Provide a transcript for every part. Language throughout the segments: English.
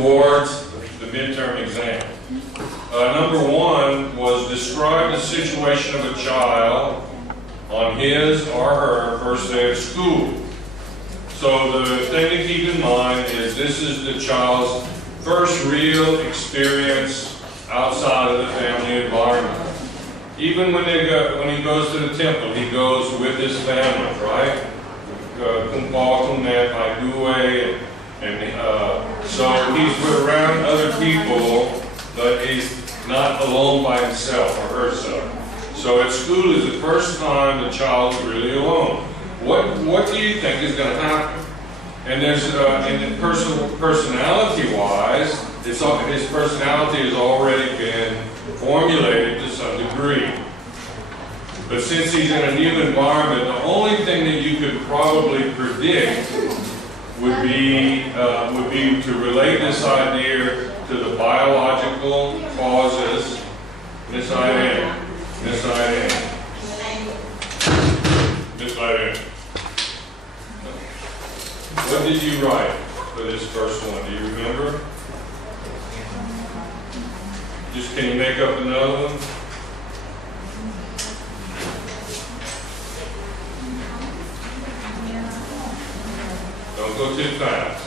towards the midterm exam. Number one was describe the situation of a child on his or her first day of school. So the thing to keep in mind is this is the child's first real experience outside of the family environment. Even when he goes to the temple, he goes with his family, right? So he's around other people, but he's not alone by himself or herself. So at school is the first time the child is really alone. What do you think is going to happen? And there's, personality-wise, his personality has already been formulated to some degree. But since he's in a new environment, the only thing that you could probably predict would be to relate this idea to the biological causes. Miss Irene. What did you write for this first one? Do you remember? Just can you make up another one? Don't go too fast.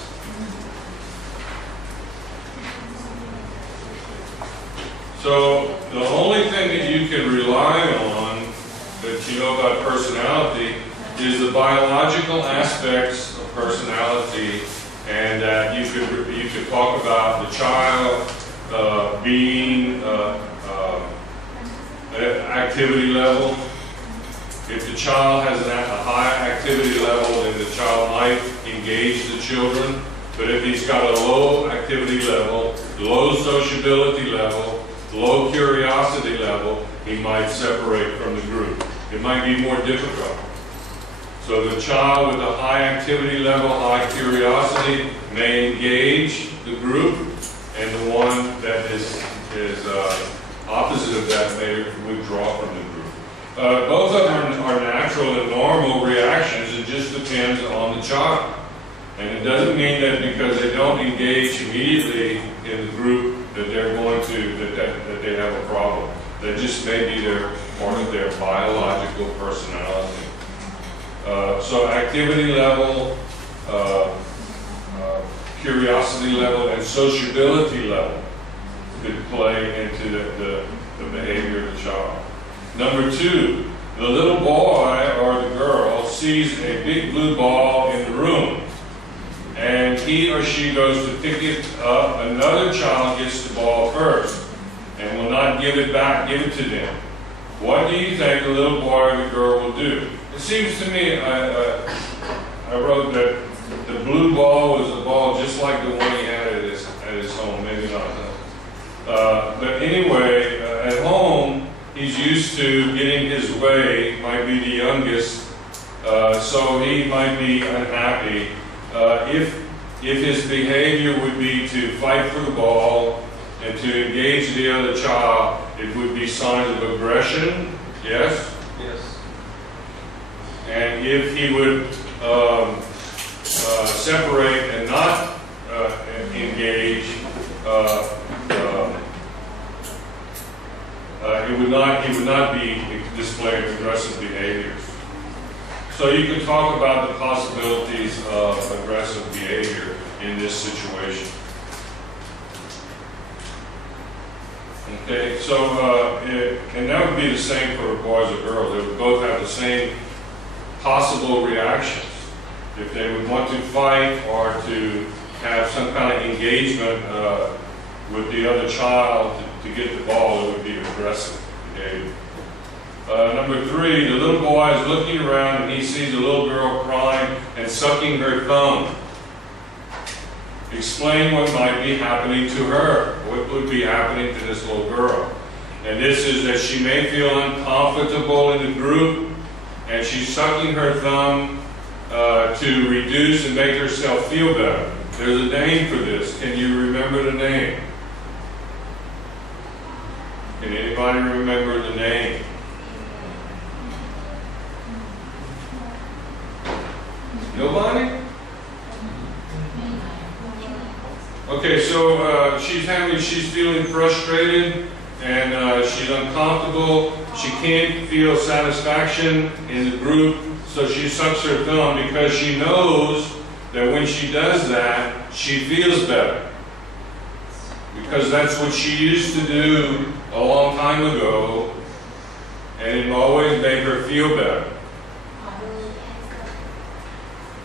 So the only thing that you can rely on that you know about personality is the biological aspects of personality, and that you could talk about the child being activity level. If the child has a high activity level, then the child might engage the children. But if he's got a low activity level, low sociability level, low curiosity level, he might separate from the group. It might be more difficult. So the child with a high activity level, high curiosity, may engage the group, and the one that is opposite of that may withdraw from the group. Both of them are natural and normal reactions. It just depends on the child. And it doesn't mean that because they don't engage immediately in the group that they're going to, that they have a problem. That just may be part of their biological personality. So activity level, curiosity level, and sociability level could play into the behavior of the child. Number two, the little boy or the girl sees a big blue ball in the room, and he or she goes to pick it up. Another child gets the ball first and will not give it to them. What do you think the little boy or the girl will do? It seems to me, I wrote that the blue ball was a ball just like the one he had at his home. Maybe not. But anyway, at home, he's used to getting his way, might be the youngest, so he might be unhappy. If his behavior would be to fight for the ball and to engage the other child, it would be signs of aggression, yes? Yes. And if he would separate and not engage, he would not be displaying aggressive behaviors. So you can talk about the possibilities of aggressive behavior in this situation. Okay, so and that would be the same for boys or girls. They would both have the same possible reactions. If they would want to fight or to have some kind of engagement with the other child to get the ball, it would be aggressive behavior. Number three, the little boy is looking around and he sees a little girl crying and sucking her thumb. Explain what might be happening to her. What would be happening to this little girl? And this is that she may feel uncomfortable in the group, and she's sucking her thumb to reduce and make herself feel better. There's a name for this. Can you remember the name? Can anybody remember the name? Nobody? Okay, so she's feeling frustrated and she's uncomfortable. She can't feel satisfaction in the group, so she sucks her thumb because she knows that when she does that, she feels better. Because that's what she used to do a long time ago, and it always made her feel better.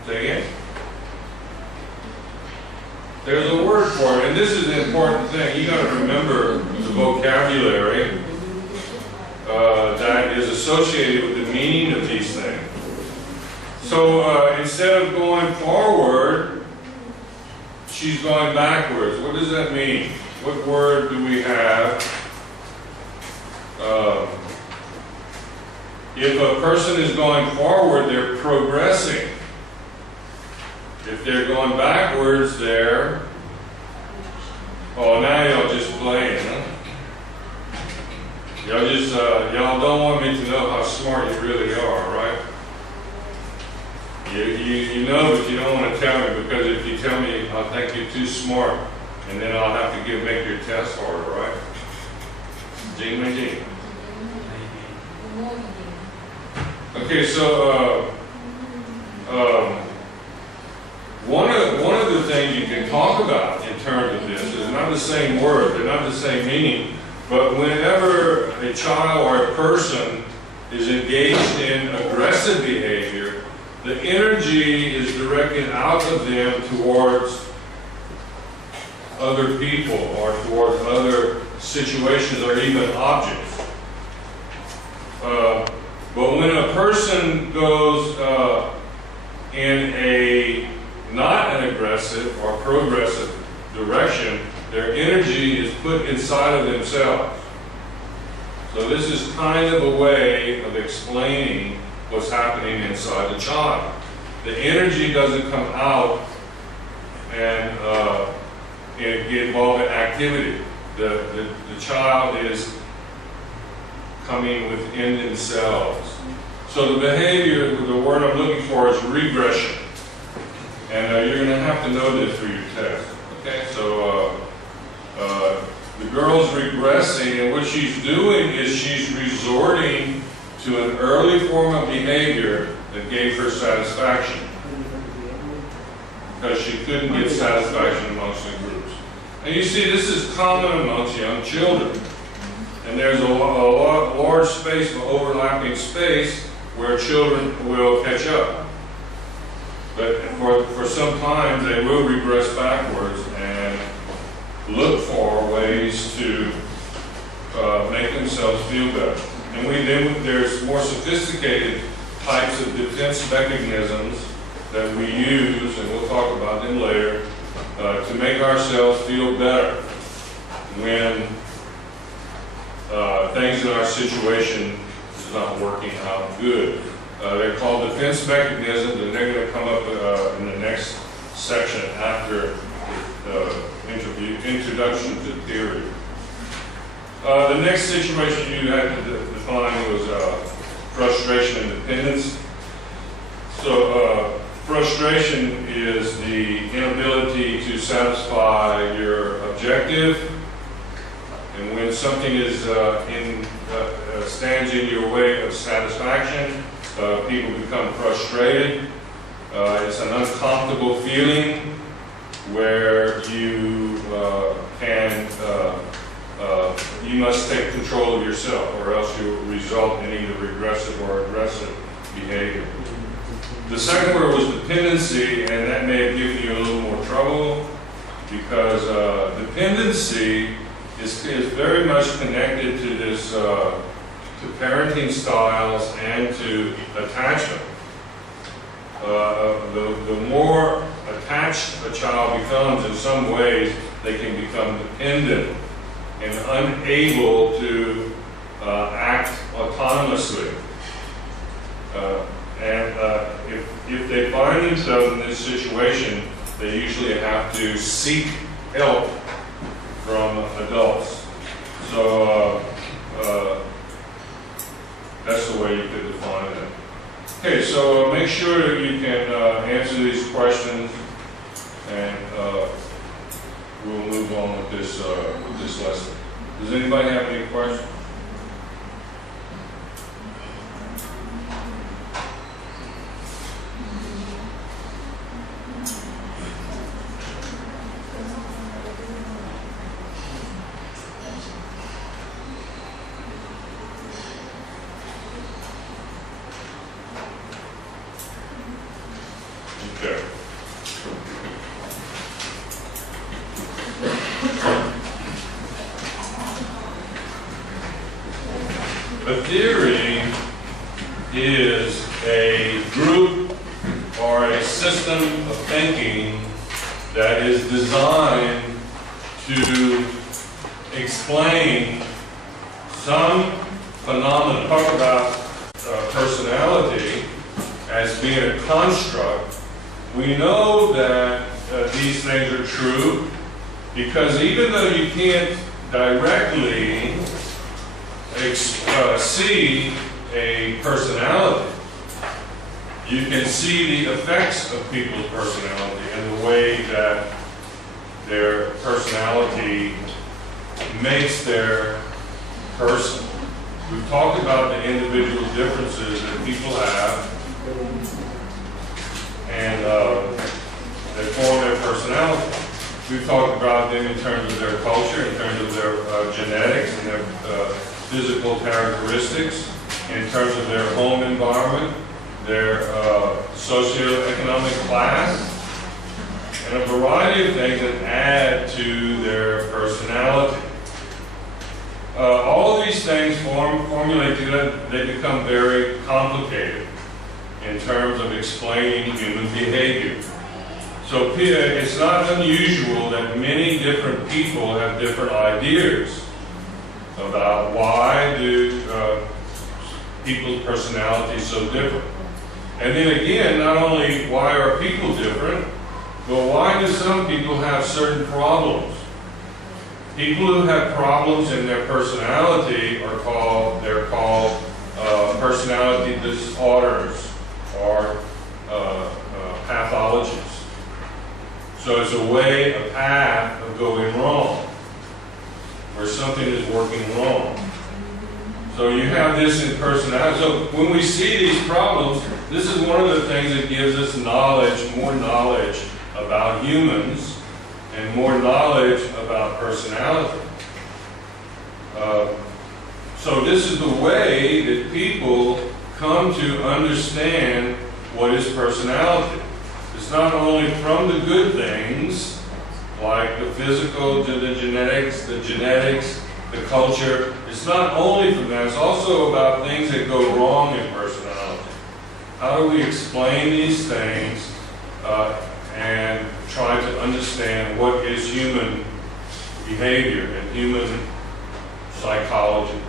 Say again? There's a word for it, and this is an important thing. You got to remember the vocabulary that is associated with the meaning of these things. So instead of going forward, she's going backwards. What does that mean? What word do we have? If a person is going forward, they're progressing. If they're going backwards, they're... Oh, now y'all just playing, huh? Y'all don't want me to know how smart you really are, right? You know, but you don't want to tell me, because if you tell me, I'll think you're too smart, and then I'll have to make your test harder, right? Jing, jing. Okay, so one of the things you can talk about in terms of this is not the same word, they're not the same meaning, but whenever a child or a person is engaged in aggressive behavior, the energy is directed out of them towards other people or towards other situations or even objects. But when a person goes in a not an aggressive or progressive direction, their energy is put inside of themselves. So this is kind of a way of explaining what's happening inside the child. The energy doesn't come out and get involved in activity. The child is coming within themselves. So the behavior, the word I'm looking for is regression. And you're going to have to know this for your test. Okay, so the girl's regressing, and what she's doing is she's resorting to an early form of behavior that gave her satisfaction, because she couldn't get satisfaction amongst the groups. And you see, this is common amongst young children. And there's a large space, of overlapping space, where children will catch up. But for some time, they will regress backwards and look for ways to make themselves feel better. And then there's more sophisticated types of defense mechanisms that we use, and we'll talk about them later, to make ourselves feel better when things in our situation is not working out good. They're called defense mechanisms, and they're going to come up in the next section after the introduction to theory. The next situation you had to define was frustration and dependence. So frustration is the inability to satisfy your objective, and when something is stands in your way of satisfaction, people become frustrated. It's an uncomfortable feeling where you you must take control of yourself, or else you'll result in either regressive or aggressive behavior. The second word was dependency, and that may have given you a little more trouble, because dependency is very much connected to this to parenting styles and to attachment. The more attached a child becomes, in some ways, they can become dependent and unable to act autonomously. If they find themselves in this situation, they usually have to seek help from adults. So that's the way you could define it. Okay, so make sure that you can answer these questions, and we'll move move on with this lesson. Does anybody have any questions? Okay. A theory is a group or a system of thinking that is designed to explain some phenomena. Talk about personality as being a construct. We know that these things are true because even though you can't directly see a personality, you can see the effects of people's personality and the way that their personality makes their person. We've talked about the individual differences that people have and that form their personality. We've talked about them in terms of their culture, in terms of their genetics and their physical characteristics, in terms of their home environment, their socioeconomic class, and a variety of things that add to their personality. All of these things formulate together, they become very complicated in terms of explaining human behavior. So it's not unusual that many different people have different ideas about why do people's personalities so different. And then again, not only why are people different, but why do some people have certain problems? People who have problems in their personality are called personality disorders or pathologies. So it's a path of going wrong, where something is working wrong. So you have this in personality. So when we see these problems, this is one of the things that gives us knowledge, more knowledge about humans, and more knowledge about personality. So this is the way that people come to understand what is personality. It's not only from the good things, like the physical, the genetics, the culture. It's not only from that, it's also about things that go wrong in personality. How do we explain these things and try to understand what is human behavior and human psychology?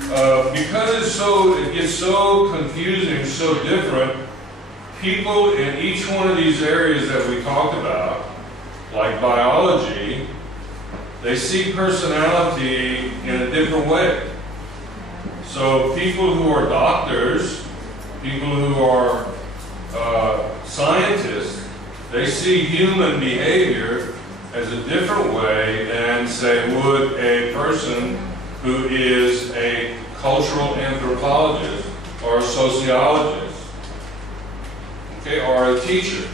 Because it gets so confusing, so different, people in each one of these areas that we talked about, like biology, they see personality in a different way. So people who are doctors, people who are scientists, they see human behavior as a different way than, say, would a person who is a cultural anthropologist or a sociologist, okay, or a teacher,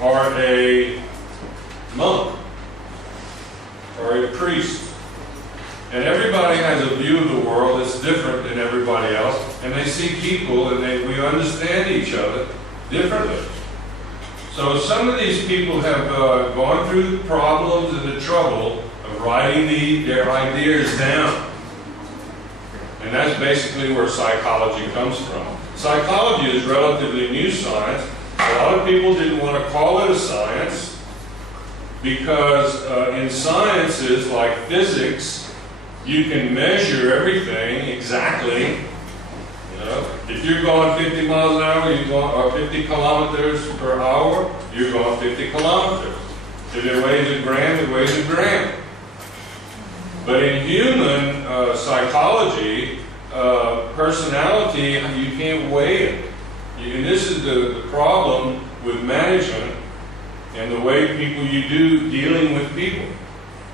or a monk, or a priest. And everybody has a view of the world that's different than everybody else, and they see people and we understand each other differently. So some of these people have gone through the problems and the trouble of writing their ideas down. And that's basically where psychology comes from. Psychology is relatively new science. A lot of people didn't want to call it a science because in sciences like physics, you can measure everything exactly. You know, if you're going 50 miles an hour, or 50 kilometers per hour, you're going 50 kilometers. If it weighs a gram, it weighs a gram. But in human psychology, personality, you can't weigh it. And this is the problem with management, and the way you do dealing with people.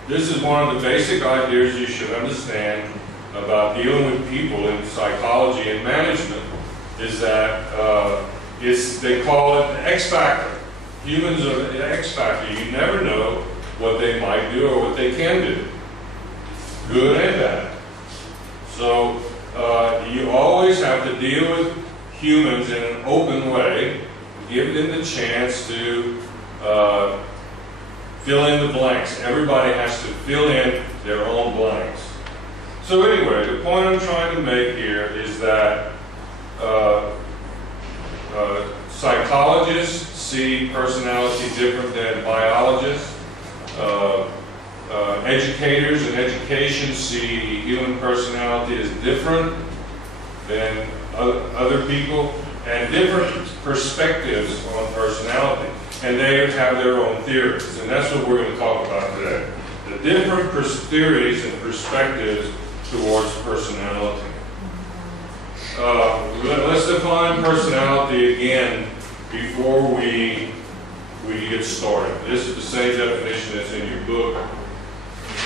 This is one of the basic ideas you should understand about dealing with people in psychology and management, is that they call it the X factor. Humans are the X factor. You never know what they might do or what they can do, good and bad. So you always have to deal with humans in an open way, give them the chance to fill in the blanks. Everybody has to fill in their own blanks. So anyway, the point I'm trying to make here is that psychologists see personality different than biologists. Educators in education see human personality as different than other people, and different perspectives on personality. And they have their own theories, and that's what we're going to talk about today. The different theories and perspectives towards personality. Let's define personality again before we get started. This is the same definition that's in your book.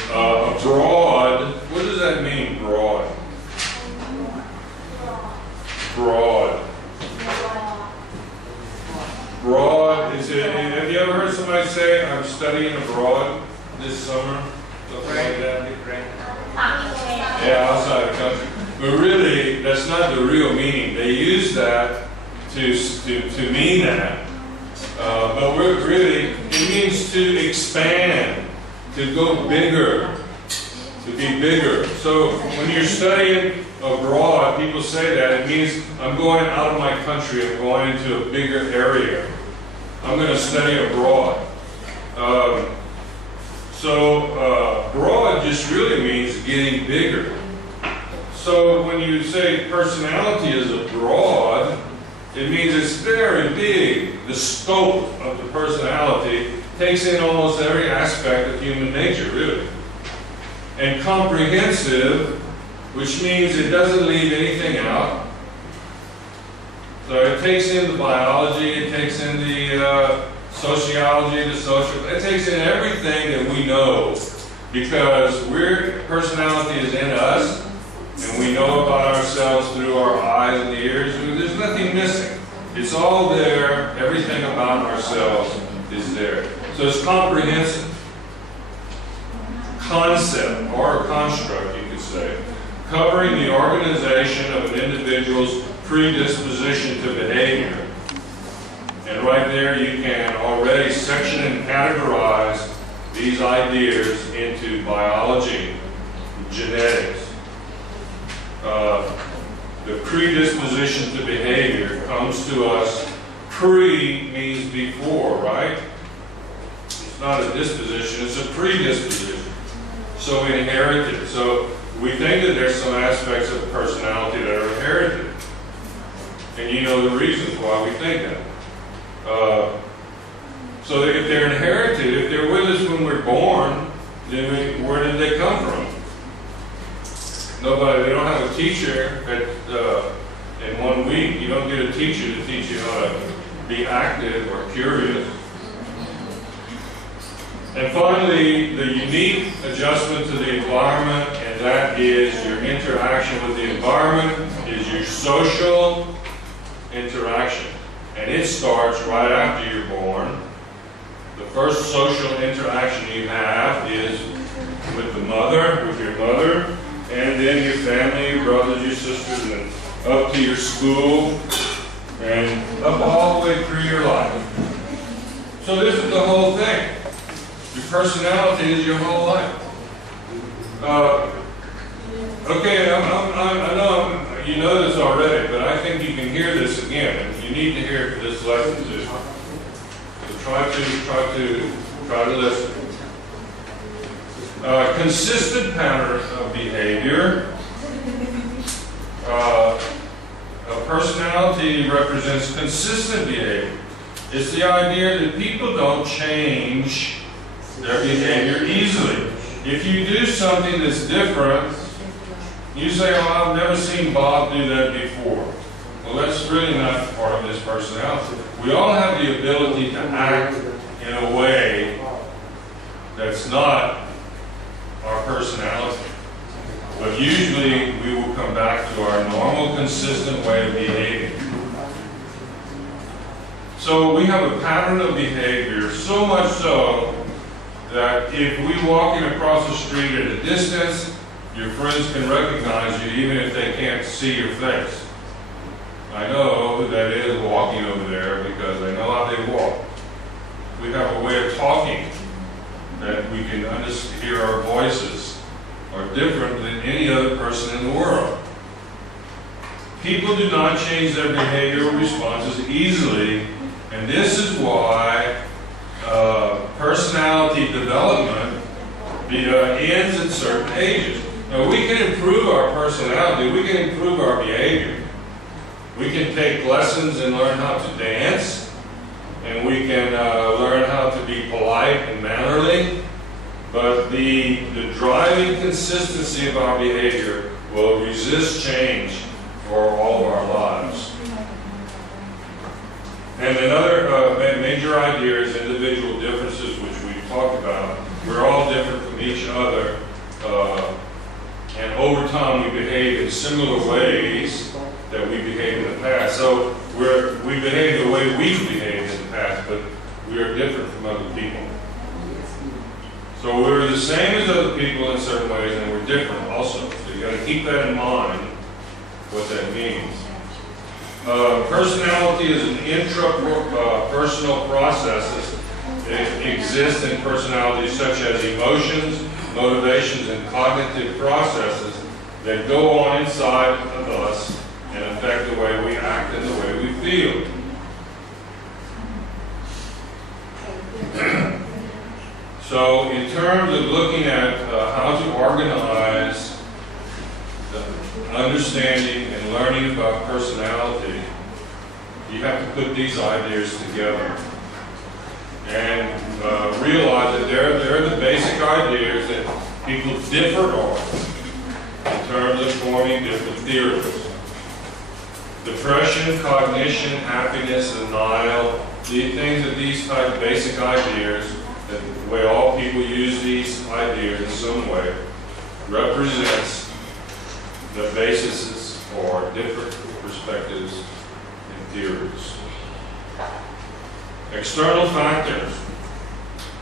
Broad, what does that mean, broad? Broad. Broad, have you ever heard somebody say, I'm studying abroad this summer? Something like that? Yeah, outside the country. But really, that's not the real meaning. They use that to mean that. But really, it means to expand, to go bigger, to be bigger. So when you're studying abroad, people say that it means I'm going out of my country, I'm going into a bigger area. I'm going to study abroad. Broad just really means getting bigger. So when you say personality is abroad, it means it's very big. The scope of the personality takes in almost every aspect of human nature, really. And comprehensive, which means it doesn't leave anything out. So it takes in the biology, it takes in the sociology, the social, it takes in everything that we know, because personality is in us, and we know about ourselves through our eyes and ears. There's nothing missing. It's all there. Everything about ourselves is there. So it's comprehensive. Concept, or a construct, you could say, covering the organization of an individual's predisposition to behavior. And right there you can already section and categorize these ideas into biology, genetics. The predisposition to behavior comes to us. Pre means before, right? It's not a disposition, it's a predisposition. So inherited. So we think that there's some aspects of personality that are inherited. And you know the reasons why we think that. So if they're inherited, if they're with us when we're born, then where did they come from? Nobody, they don't have a teacher in 1 week. You don't get a teacher to teach you how to be active or curious. And finally, the unique adjustment to the environment, and that is your interaction with the environment, is your social interaction. And it starts right after you're born. The first social interaction you have is with the mother, with your mother, and then your family, your brothers, your sisters, and up to your school, and up all the way through your life. So this is the whole thing. Your personality is your whole life. Okay, I know you know this already, but I think you can hear this again, and you need to hear it for this lesson too. So try to listen. Consistent pattern of behavior. A personality represents consistent behavior. It's the idea that people don't change their behavior easily. If you do something that's different, you say, oh, I've never seen Bob do that before. Well, that's really not part of his personality. We all have the ability to act in a way that's not our personality. But usually we will come back to our normal, consistent way of behaving. So we have a pattern of behavior, so much so that if we walking across the street at a distance, your friends can recognize you even if they can't see your face. I know who that is walking over there because I know how they walk. We have a way of talking that we can hear our voices are different than any other person in the world. People do not change their behavioral responses easily, and this is why personality development ends at certain ages. Now, we can improve our personality, we can improve our behavior. We can take lessons and learn how to dance, and we can learn how to be polite and mannerly, but the driving consistency of our behavior will resist change for all of our lives. And another major idea is individual differences, which we've talked about. We're all different from each other, and over time we behave in similar ways that we behaved in the past. So we behave the way we behaved in the past, but we are different from other people. So we're the same as other people in certain ways, and we're different also. So you got to keep that in mind, what that means. Personality is an intrapersonal process that exists in personalities such as emotions, motivations, and cognitive processes that go on inside of us and affect the way we act and the way we feel. So in terms of looking at how to organize the understanding and learning about personality, you have to put these ideas together and realize that they're the basic ideas that people differ on in terms of forming different theories. Depression, cognition, happiness, denial, these type of basic ideas, that the way all people use these ideas in some way, represents the basis for different perspectives and theories. External factors.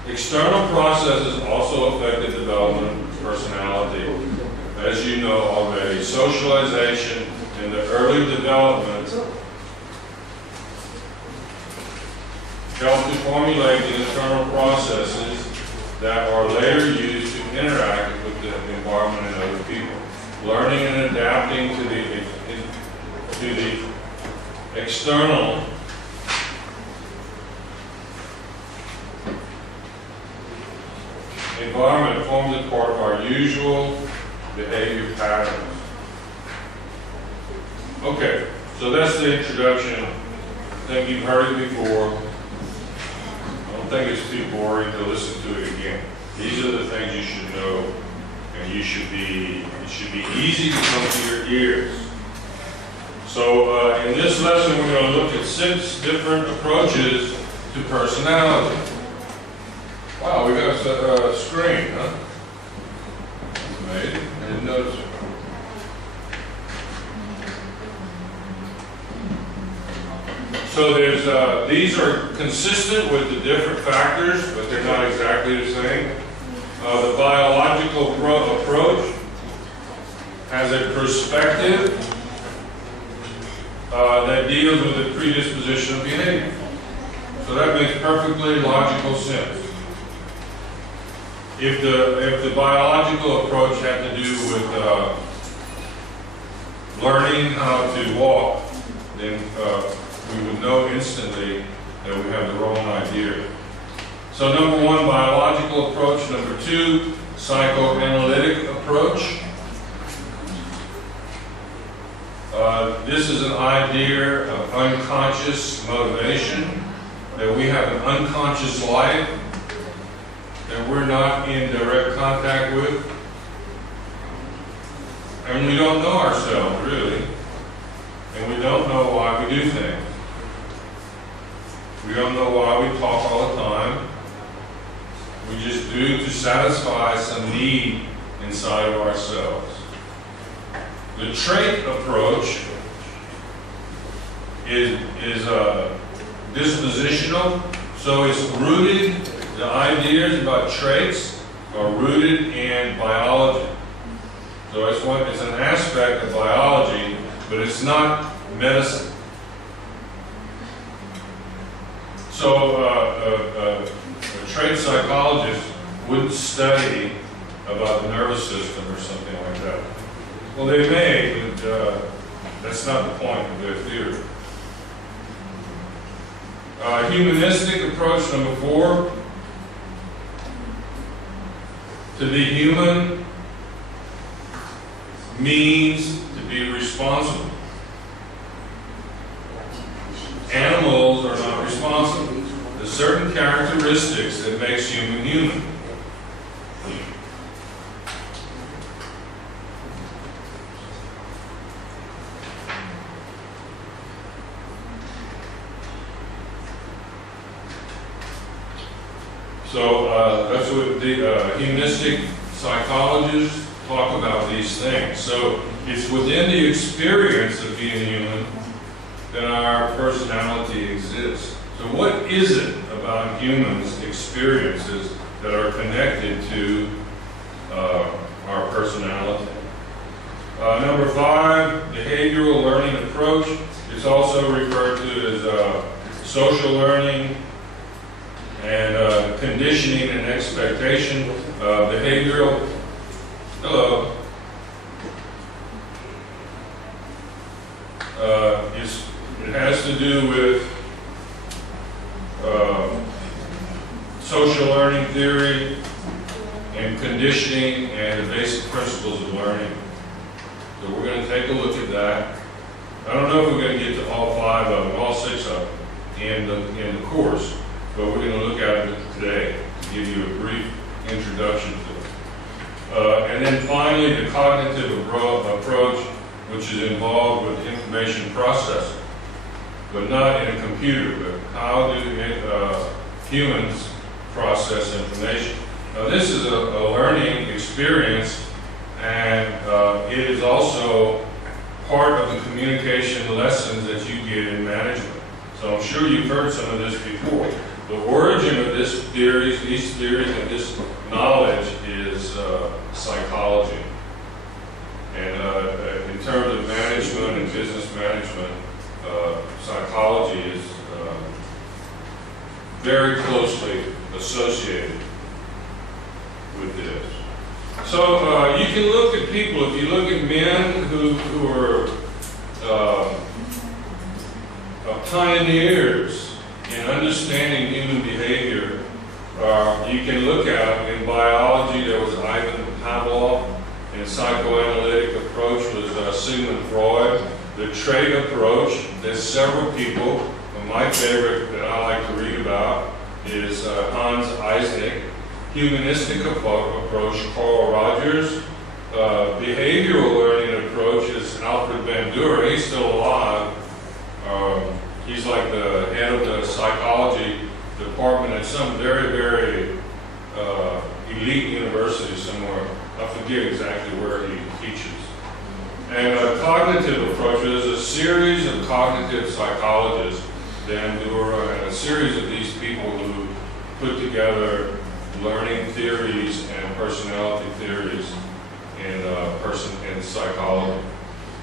External processes also affect the development of personality. As you know already, socialization in the early development help to formulate the internal processes that are later used to interact with the environment and other people. Learning and adapting to the external environment forms a part of our usual behavior patterns. Okay, so that's the introduction. I think you've heard it before. I don't think it's too boring to listen to it again. These are the things you should know, and it should be easy to come to your ears. So in this lesson, we're going to look at 6 different approaches to personality. Wow, we got a screen, huh? That's amazing. I didn't notice it. So these are consistent with the different factors, but they're not exactly the same. The biological approach has a perspective that deals with the predisposition of behavior. So that makes perfectly logical sense. If the biological approach had to do with learning how to walk, then we would know instantly that we have the wrong idea. So number 1, biological approach. Number 2, psychoanalytic approach. This is an idea of unconscious motivation, that we have an unconscious life that we're not in direct contact with. And we don't know ourselves, really. And we don't know why we do things. We don't know why we talk all the time. just do to satisfy some need inside of ourselves. The trait approach is dispositional, so it's rooted, the ideas about traits are rooted in biology. So it's an aspect of biology, but it's not medicine. So a trait psychologist wouldn't study about the nervous system or something like that. Well, they may, but that's not the point of their theory. Humanistic approach number 4. To be human means to be responsible. Animals are not responsible. There's certain characteristics that makes human human. So that's what the humanistic psychologists talk about these things. So it's within the experience of being human that our personality exists. So what is it about humans' experiences that are connected to our personality? Number 5, behavioral learning approach. It's also referred to as social learning and conditioning and expectation. Behavioral, hello. It has to do with social learning theory and conditioning and the basic principles of learning. So we're going to take a look at that. I don't know if we're going to get to all 5 of them, all 6 of them in the course, but we're going to look at it today to give you a brief introduction to it. And then finally, the cognitive approach, which is involved with information processing, but not in a computer, but how do humans process information. Now this is a learning experience, and it is also part of the communication lessons that you get in management. So I'm sure you've heard some of this before. The origin of these theories and this knowledge is psychology. And in terms of management and business management, psychology is very closely associated with this. So you can look at people, if you look at men who are pioneers in understanding human behavior, you can look at, in biology, there was Ivan Pavlov. In psychoanalytic approach was Sigmund Freud. The trait approach, there's several people. My favorite that I like to read about is Hans Eisnig. Humanistic approach, Carl Rogers. Behavioral learning approach is Alfred Bandura. He's still alive. He's like the head of the psychology department at some very, very elite university somewhere. I forget exactly where he teaches. And a cognitive approach, there's a series of cognitive psychologists, Bandura, and a series of these people who put together learning theories and personality theories in psychology.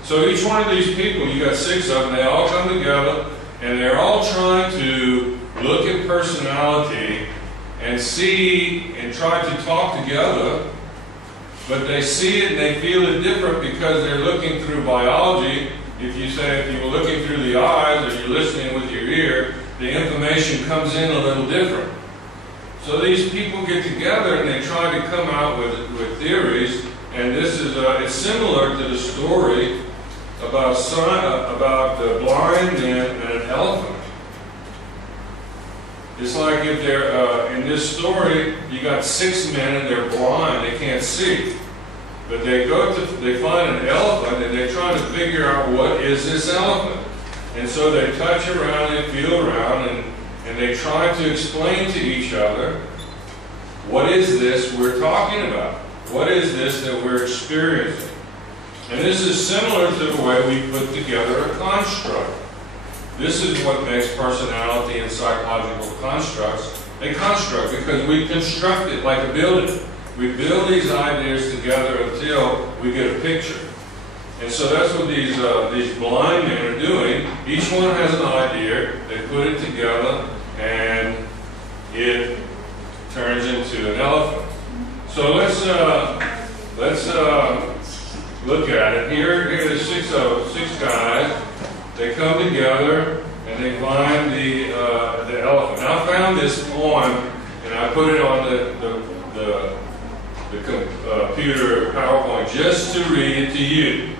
So each one of these people, you got 6 of them, they all come together, and they're all trying to look at personality and see and try to talk together, but they see it and they feel it different because they're looking through biology. If you were looking through the eyes or you're listening with your ear, the information comes in a little different. So these people get together and they try to come out with theories, and this is it's similar to the story about the blind man and an elephant. It's like if they're, in this story, you got 6 men and they're blind, they can't see. But they find an elephant and they're trying to figure out what is this elephant. And so they touch around and feel around and they try to explain to each other what is this we're talking about? What is this that we're experiencing? And this is similar to the way we put together a construct. This is what makes personality and psychological constructs a construct, because we construct it like a building. We build these ideas together until we get a picture. And so that's what these blind men are doing. Each one has an idea, they put it together, and it turns into an elephant. So let's look at it. Here are six guys. They come together and they find the elephant. Now, I found this poem and I put it on the computer PowerPoint just to read it to you.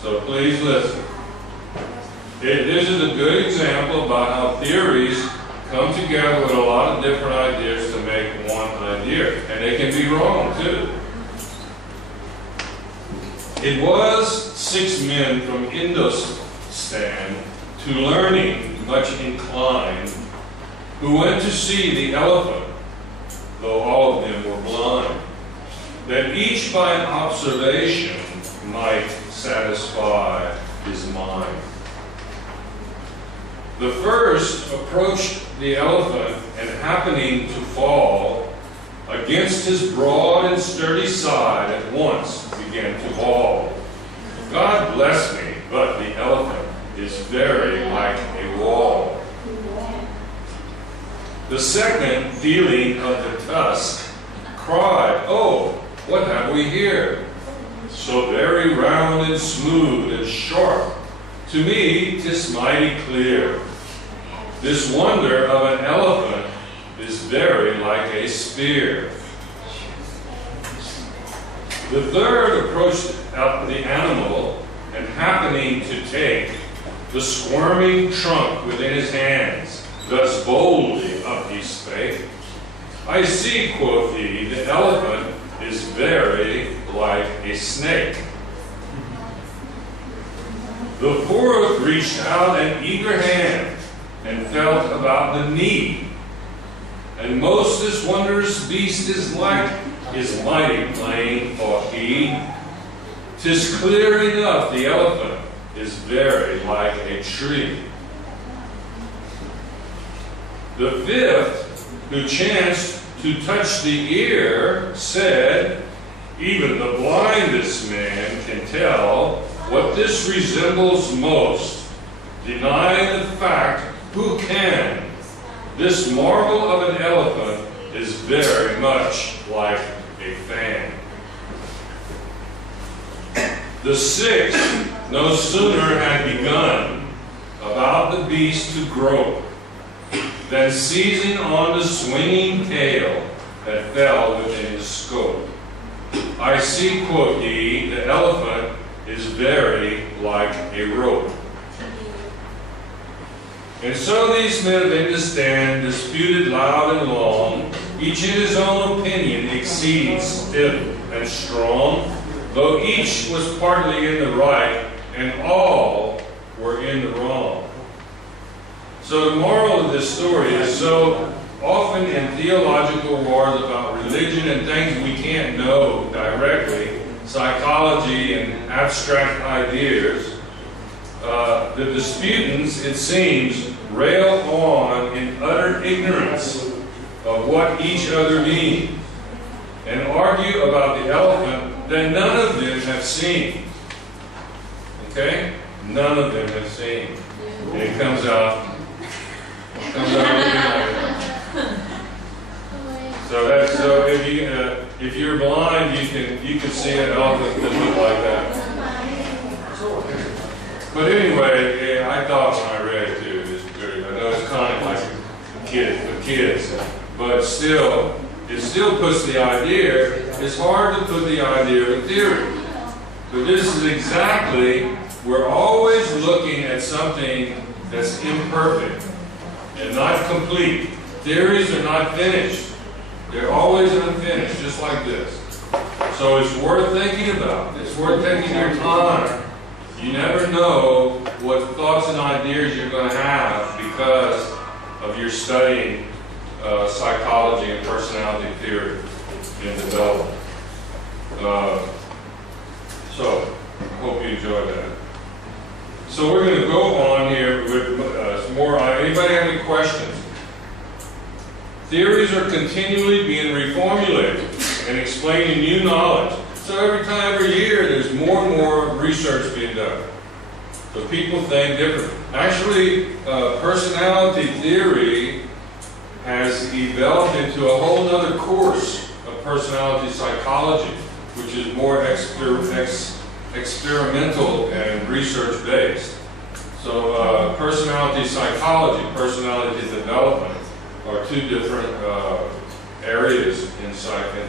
So please listen. This is a good example about how theories come together with a lot of different ideas to make one idea, and they can be wrong too. It was 6 men from Indostan, to learning much inclined, who went to see the elephant, though all of them were blind, that each by an observation might satisfy his mind. The first approached the elephant, and happening to fall against his broad and sturdy side, at once began to bawl. God bless me, but the elephant is very like a wall. The second, feeling of the tusk, cried, "Oh, what have we here? So very round and smooth and sharp, to me 'tis mighty clear. This wonder of an elephant is very like a spear." The third approached the animal, and happening to take the squirming trunk within his hands, thus boldly up he spake, "I see," quoth he, "the elephant is very like a snake." The fourth reached out an eager hand, and felt about the knee, and most this wondrous beast is mighty plain, thought he. "'Tis clear enough the elephant is very like a tree." The fifth, who chanced to touch the ear, said, "Even the blindest man can tell what this resembles most. Deny the fact, who can? This marvel of an elephant is very much like a fan." The sixth no sooner had begun about the beast to grope, than seizing on the swinging tail that fell within his scope, "I see," quoth he, "the elephant is very like a rope." And so these men of Indostan disputed loud and long, each in his own opinion exceeding stiff and strong, though each was partly in the right, and all were in the wrong. So the moral of this story is, so often in theological wars about religion and things we can't know directly, psychology and abstract ideas, the disputants, it seems, rail on in utter ignorance of what each other means, and argue about the elephant that none of them have seen. Okay? None of them have seen. And it comes out looking like that. So if you're blind, you can see an elephant that look like that. But anyway, yeah, I thought when I read it too, I know it's kind of like for kids, but still, it still puts the idea. It's hard to put the idea of a theory, but this is exactly. We're always looking at something that's imperfect and not complete. Theories are not finished. They're always unfinished, just like this. So it's worth thinking about. It's worth taking your time. You never know what thoughts and ideas you're going to have because of your studying psychology and personality theory in development. So, I hope you enjoyed that. So we're going to go on here with some more. Anybody have any questions? Theories are continually being reformulated and explaining new knowledge. So every year, there's more and more research being done. So people think different. Actually, personality theory has developed into a whole other course of personality psychology, which is more experimental and research-based. So personality psychology, personality development are two different areas in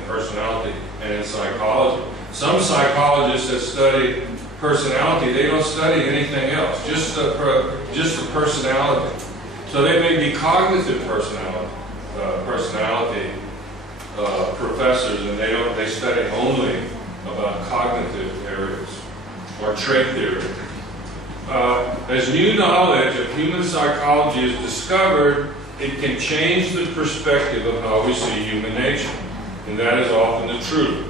personality and in psychology. Some psychologists that study personality, they don't study anything else, just the personality. So they may be cognitive personality professors, and they study only about cognitive areas or trait theory. As new knowledge of human psychology is discovered, it can change the perspective of how we see human nature, and that is often the truth.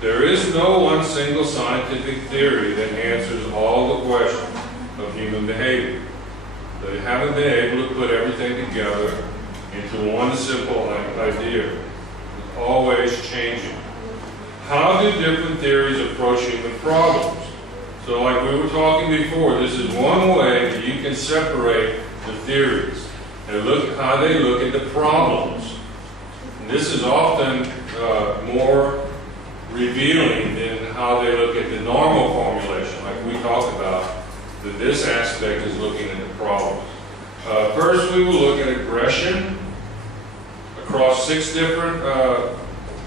There is no one single scientific theory that answers all the questions of human behavior. They haven't been able to put everything together into one simple idea. It's always changing. How do different theories approach human problems? So like we were talking before, this is one way that you can separate the theories and look at how they look at the problems. And this is often more revealing than how they look at the normal formulation, like we talked about, that this aspect is looking at the problems. First, we will look at aggression across 6 different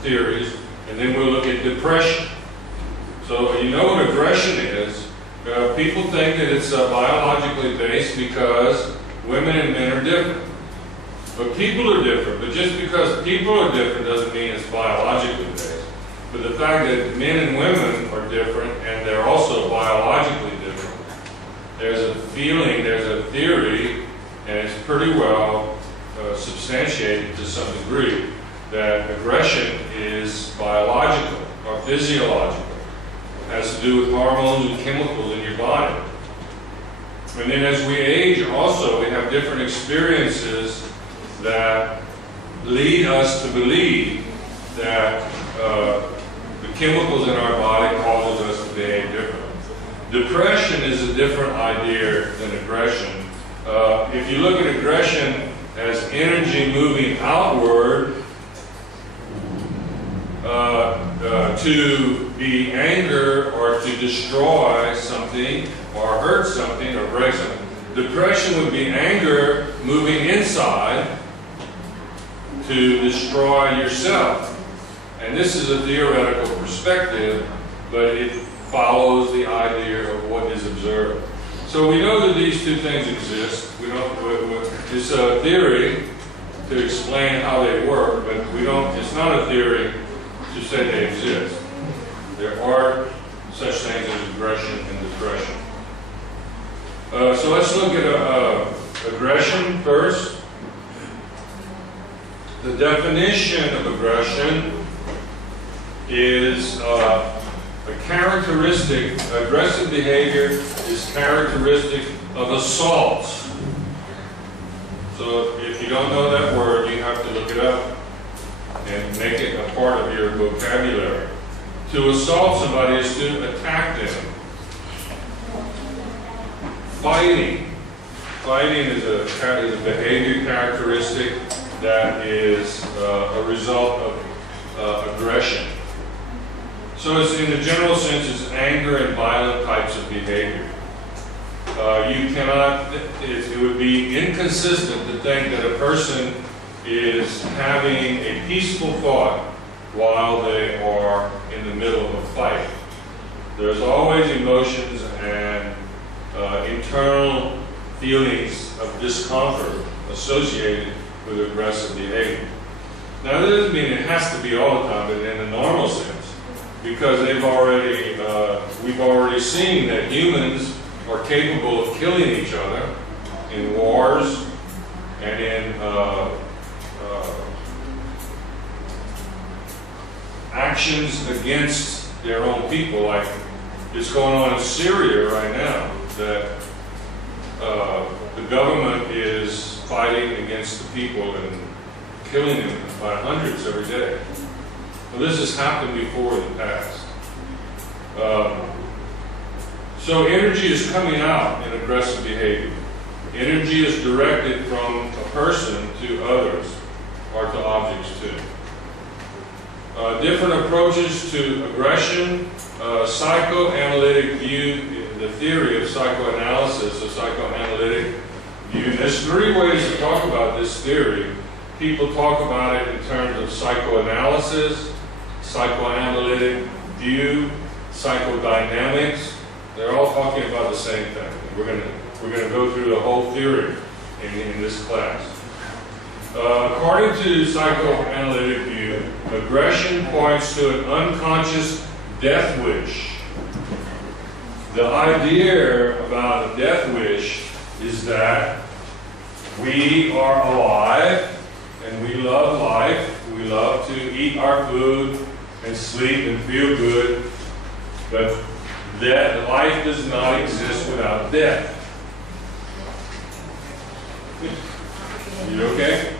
theories, and then we'll look at depression. So you know what aggression is. People think that it's biologically based because women and men are different. But people are different. But just because people are different doesn't mean it's biologically based. But the fact that men and women are different, and they're also biologically different, there's a feeling, there's a theory, and it's pretty well substantiated to some degree, that aggression is biological or physiological. It has to do with hormones and chemicals in your body. And then as we age also, we have different experiences that lead us to believe that the chemicals in our body causes us to behave differently. Depression is a different idea than aggression. If you look at aggression as energy moving outward to be anger or to destroy something or hurt something or break something. Depression would be anger moving inside to destroy yourself. And this is a theoretical perspective, but it follows the idea of what is observed. So we know that these two things exist. It's a theory to explain how they work, but it's not a theory to say they exist. There are such things as aggression and depression. So let's look at aggression first. The definition of aggression is a characteristic, aggressive behavior is characteristic of assaults. So if you don't know that word, you have to look it up and make it a part of your vocabulary. To assault somebody is to attack them. Fighting. Fighting is a behavior characteristic that is a result of aggression. So it's, in the general sense, it's anger and violent types of behavior. You cannot, it would be inconsistent to think that a person is having a peaceful thought while they are in the middle of a fight. There's always emotions and internal feelings of discomfort associated with aggressive behavior. Now, that doesn't mean it has to be all the time, but in a normal sense, because we've already seen that humans are capable of killing each other in wars and in actions against their own people, like it's going on in Syria right now, that the government is fighting against the people and killing them by hundreds every day. Well, this has happened before in the past. So energy is coming out in aggressive behavior. Energy is directed from a person to others, or to objects too. Different approaches to aggression, psychoanalytic view, the theory of psychoanalysis, a psychoanalytic view. And there's three ways to talk about this theory. People talk about it in terms of psychoanalysis, psychoanalytic view, psychodynamics. They're all talking about the same thing. We're gonna go through the whole theory in this class. According to psychoanalytic view, aggression points to an unconscious death wish. The idea about a death wish is that we are alive and we love life. We love to eat our food and sleep and feel good, but that life does not exist without death. You okay?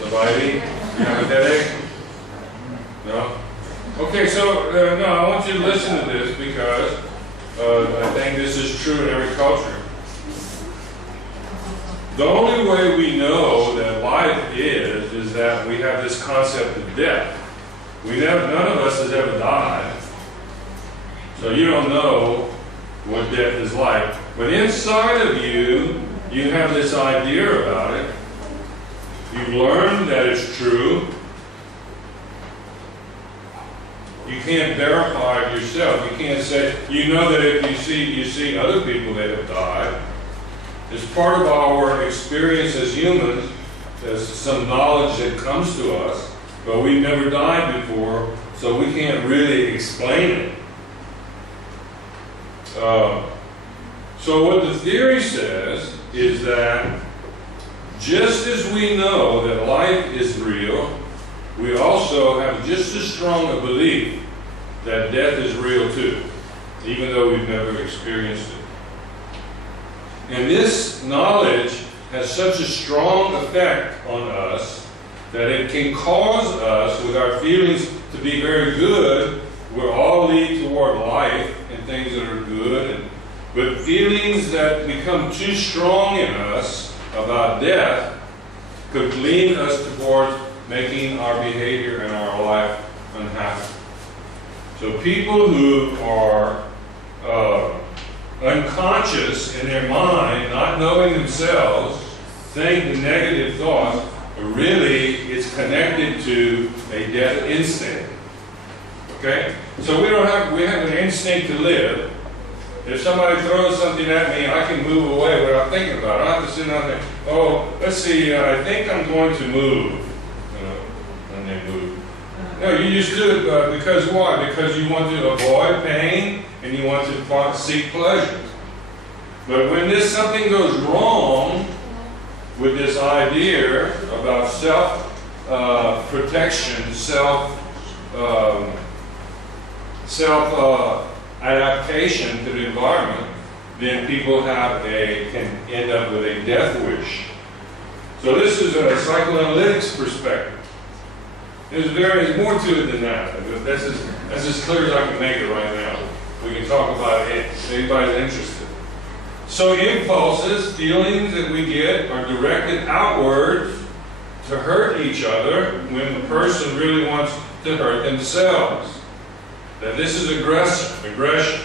Somebody? You have a headache? No? Okay, so no, I want you to listen to this because I think this is true in every culture. The only way we know that life is that we have this concept of death. None of us has ever died. So you don't know what death is like. But inside of you, you have this idea about it. You've learned that it's true. You can't verify it yourself. You can't say, you know that if you see other people that have died, it's part of our experience as humans. There's some knowledge that comes to us, but we've never died before, so we can't really explain it. So what the theory says is that just as we know that life is real, we also have just as strong a belief that death is real too, even though we've never experienced it. And this knowledge has such a strong effect on us that it can cause us, with our feelings to be very good, we'll all lead toward life and things that are good, but feelings that become too strong in us about death could lead us towards making our behavior and our life unhappy. So people who are unconscious in their mind, not knowing themselves, think the negative thoughts, really it's connected to a death instinct. Okay? So we have an instinct to live. If somebody throws something at me, I can move away without thinking about it. I don't have to sit down there, oh, let's see, I think I'm going to move. And then move. No, you just do it because why? Because you want to avoid pain and you want to seek pleasure. But when something goes wrong with this idea about self-protection, self-adaptation to the environment, then people can end up with a death wish. So this is a psychoanalytic perspective. There's more to it than that. That's as clear as I can make it right now. We can talk about it if anybody's interested. So impulses, feelings that we get, are directed outwards to hurt each other when the person really wants to hurt themselves. That this is aggression.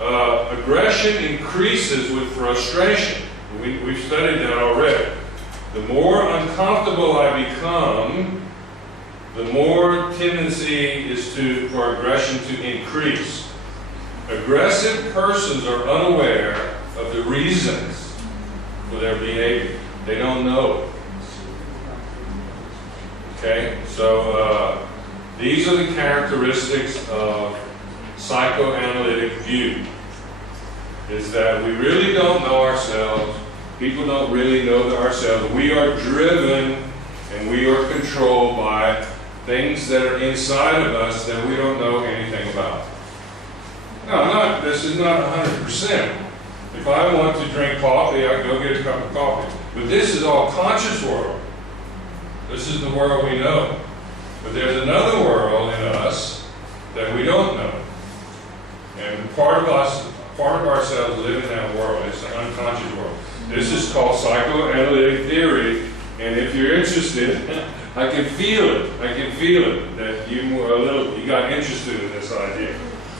Aggression increases with frustration. We've studied that already. The more uncomfortable I become, the more tendency is for aggression to increase. Aggressive persons are unaware of the reasons for their behavior. They don't know. Okay? So these are the characteristics of psychoanalytic view. Is that we really don't know ourselves. People don't really know ourselves. We are driven and we are controlled by things that are inside of us that we don't know anything about. Now, this is not 100%. If I want to drink coffee, I go get a cup of coffee. But this is all conscious world. This is the world we know. But there's another world in us that we don't know. And part of ourselves live in that world. It's an unconscious world. This is called psychoanalytic theory. And if you're interested, I can feel it. I can feel it that you got interested in this idea.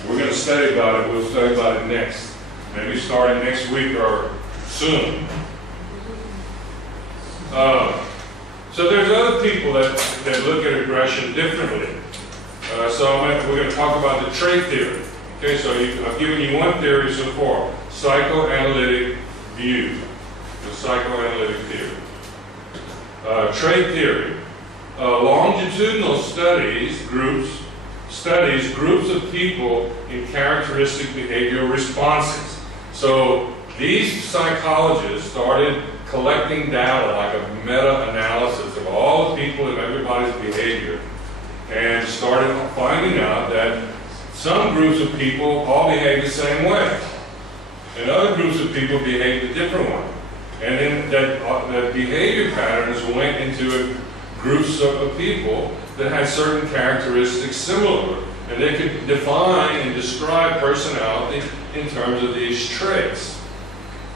We're going to study about it. We'll study about it next. Maybe starting next week or soon. So there's other people that look at aggression differently. So we're going to talk about the trait theory. Okay, so I've given you one theory so far, psychoanalytic view, the psychoanalytic theory. Trait theory. Longitudinal studies groups of people in characteristic behavioral responses. So these psychologists started collecting data, like a meta-analysis of all the people and everybody's behavior, and started finding out that some groups of people all behave the same way, and other groups of people behave a different way. And then that behavior patterns went into groups of people that had certain characteristics similar, and they could define and describe personality in terms of these traits.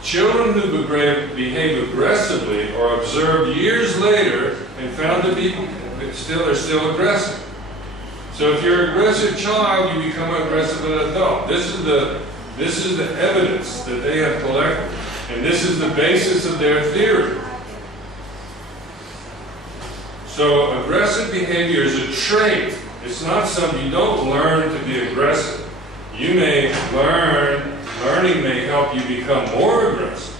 Children who behave aggressively are observed years later and found to be still aggressive. So if you're an aggressive child, you become an aggressive adult. This is the evidence that they have collected, and this is the basis of their theory. So aggressive behavior is a trait. It's not something you don't learn to be aggressive. You may learning may help you become more aggressive.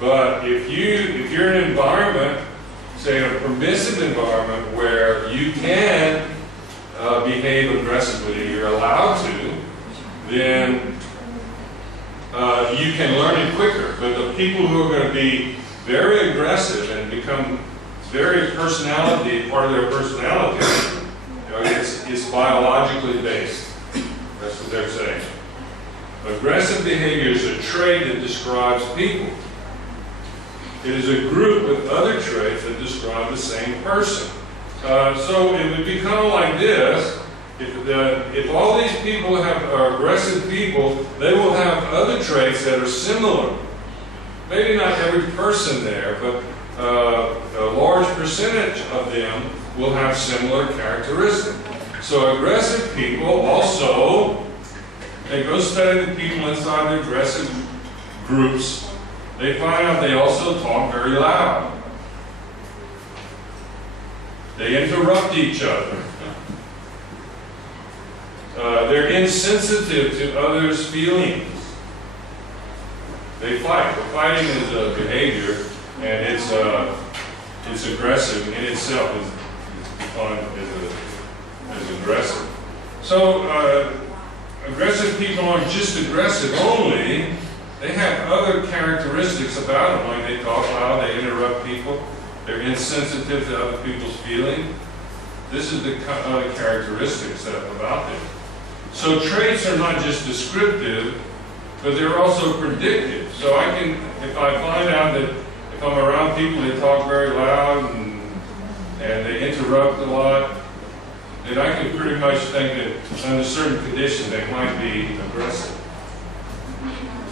But if you're in an environment, say a permissive environment where you can behave aggressively, you're allowed to, then you can learn it quicker. But the people who are going to be very aggressive and become very personality, part of their personality, it's biologically based. That's what they're saying. Aggressive behavior is a trait that describes people. It is a group with other traits that describe the same person. So it would be kind of like this. If all these people are aggressive people, they will have other traits that are similar. Maybe not every person there, but a large percentage of them will have similar characteristics. So aggressive people also, they go study the people inside the aggressive groups. They find out they also talk very loud. They interrupt each other. They're insensitive to others' feelings. They fight. The fighting is a behavior, and it's aggressive in itself. It's defined as aggressive. So aggressive people aren't just aggressive only. They have other characteristics about them, like they talk loud, they interrupt people, they're insensitive to other people's feelings. This is the other characteristics about them. So traits are not just descriptive, but they're also predictive. So I can, if I find out that if I'm around people that talk very loud and they interrupt a lot, then I can pretty much think that under certain conditions they might be aggressive.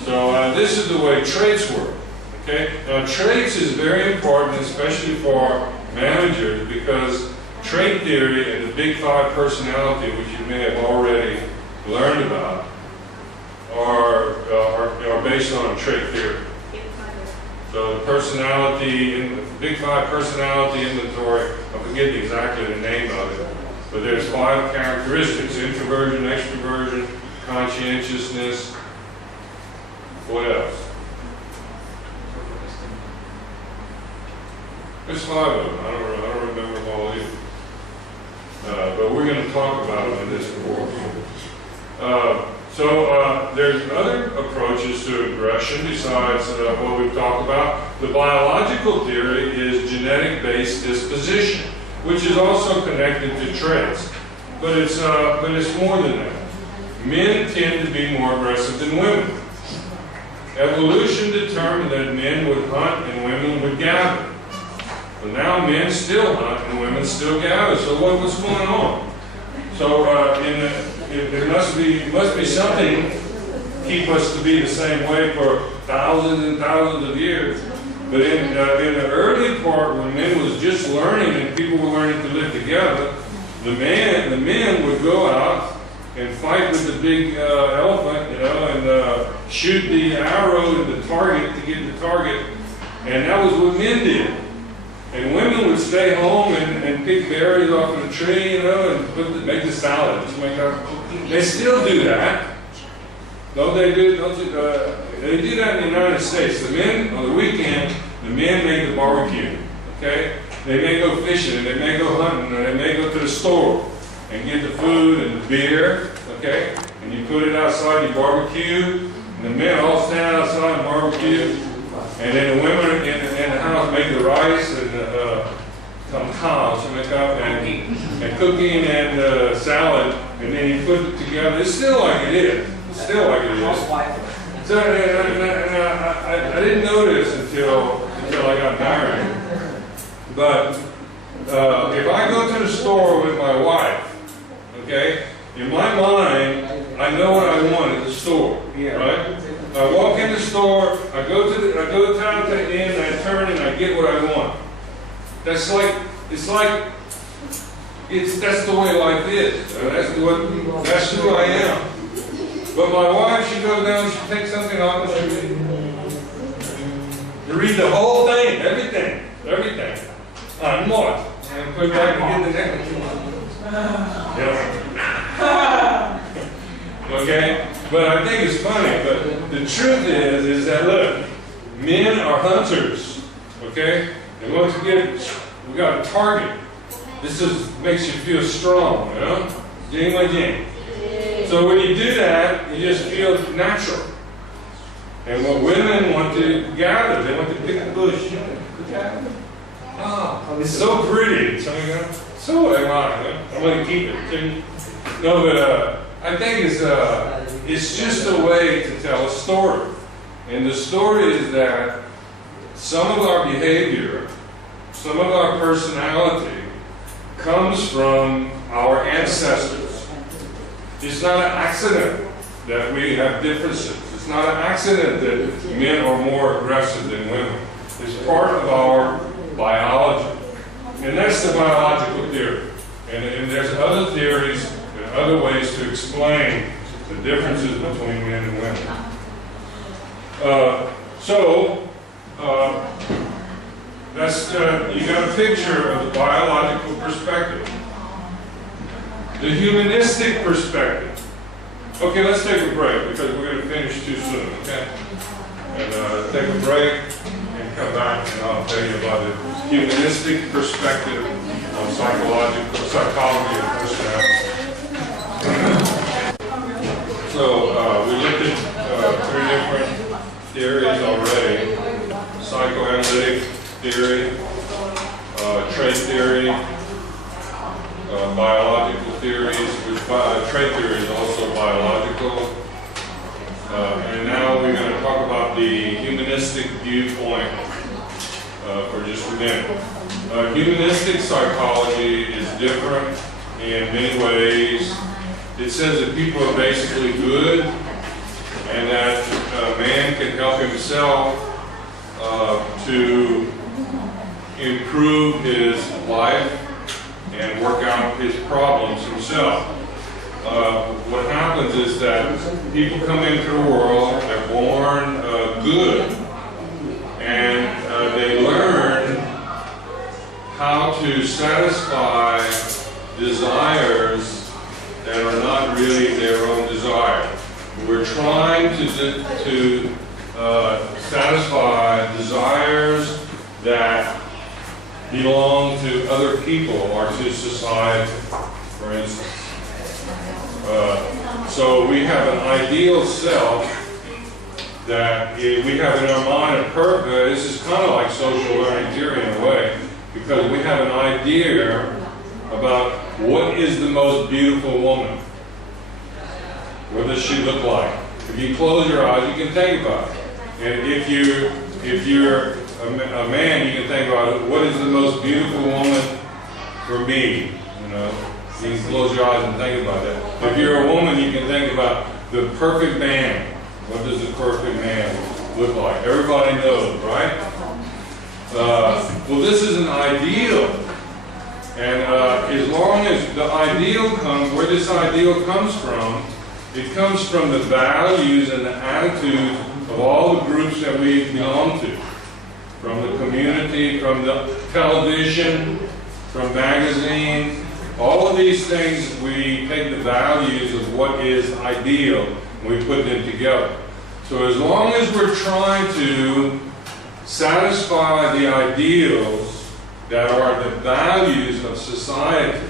So this is the way traits work. Okay? Now traits is very important, especially for managers, because trait theory and the Big Five personality, which you may have already learned about, are based on trait theory. So the personality, in the Big Five personality inventory, I forget exactly the name of it, but there's 5 characteristics: introversion, extroversion, conscientiousness. What else? There's 5 of them. I don't remember them all either. But we're going to talk about them in this course. So there's other approaches approaches to aggression besides what we've talked about. The biological theory is genetic-based disposition, which is also connected to traits. But it's more than that. Men tend to be more aggressive than women. Evolution determined that men would hunt and women would gather. But now men still hunt and women still gather. So what's going on? So there must be something keep us to be the same way for thousands and thousands of years. But in the early part, when men was just learning and people were learning to live together, the men would go out and fight with the big elephant, and shoot the arrow at the target to get the target, and that was what men did. And women would stay home and pick berries off of the tree, and make the salad. They still do that. Don't they do? They do that in the United States. The men on the weekend, the men make the barbecue. Okay, they may go fishing, and they may go hunting, or they may go to the store and get the food and the beer. Okay, and you put it outside, you barbecue, and the men all stand outside and barbecue. And then the women in the house make the rice and and cooking and salad, and then you put it together. It's still like it is. It's still like it is. So I didn't notice until I got married. But if I go to the store with my wife, okay, in my mind, I know what I want at the store, right? I walk in the store, I go down to the end, I turn and I get what I want. That's the way life is. That's who I am. But my wife, she goes down, she takes something off, and she read the whole thing, everything. On what? And put it back and get the next one. Yeah. Okay? But I think it's funny, but the truth is that, look, men are hunters, okay? And once again, we got a target. This makes you feel strong, Jing my jing. So when you do that, you just feel natural. And what women want to gather, they want to pick the bush. It's so pretty. So am I. I'm going to keep it. No, but I think it's just a way to tell a story. And the story is that some of our behavior, some of our personality comes from our ancestors. It's not an accident that we have differences. It's not an accident that men are more aggressive than women. It's part of our biology. And that's the biological theory. And there's other theories and other ways to explain the differences between men and women. That's you got a picture of the biological perspective. The humanistic perspective. Okay, let's take a break because we're going to finish too soon, okay? And take a break and come back and I'll tell you about the humanistic perspective on psychology and personality. So we looked at 3 different theories already. Psychoanalytic theory, trait theory, biological theories, which trait theory is also biological. And now we're going to talk about the humanistic viewpoint for just a minute. Humanistic psychology is different in many ways. It says that people are basically good and that man can help himself to improve his life and work out his problems himself. What happens is that people come into the world, they're born good, and they learn how to satisfy desires that are not really their own desire. We're trying to satisfy desires that belong to other people or to society, for instance. So we have an ideal self that we have in our mind a purpose. This is kind of like social learning theory in a way, because we have an idea about what is the most beautiful woman. What does she look like? If you close your eyes, you can think about it. And if you're a man, you can think about what is the most beautiful woman for me. You know, you can close your eyes and think about that. If you're a woman, you can think about the perfect man. What does the perfect man look like? Everybody knows, right? Well, this is an ideal. And as long as the ideal comes, where this ideal comes from, it comes from the values and the attitudes of all the groups that we belong to. From the community, from the television, from magazines, all of these things, we take the values of what is ideal and we put them together. So as long as we're trying to satisfy the ideals that are the values of society,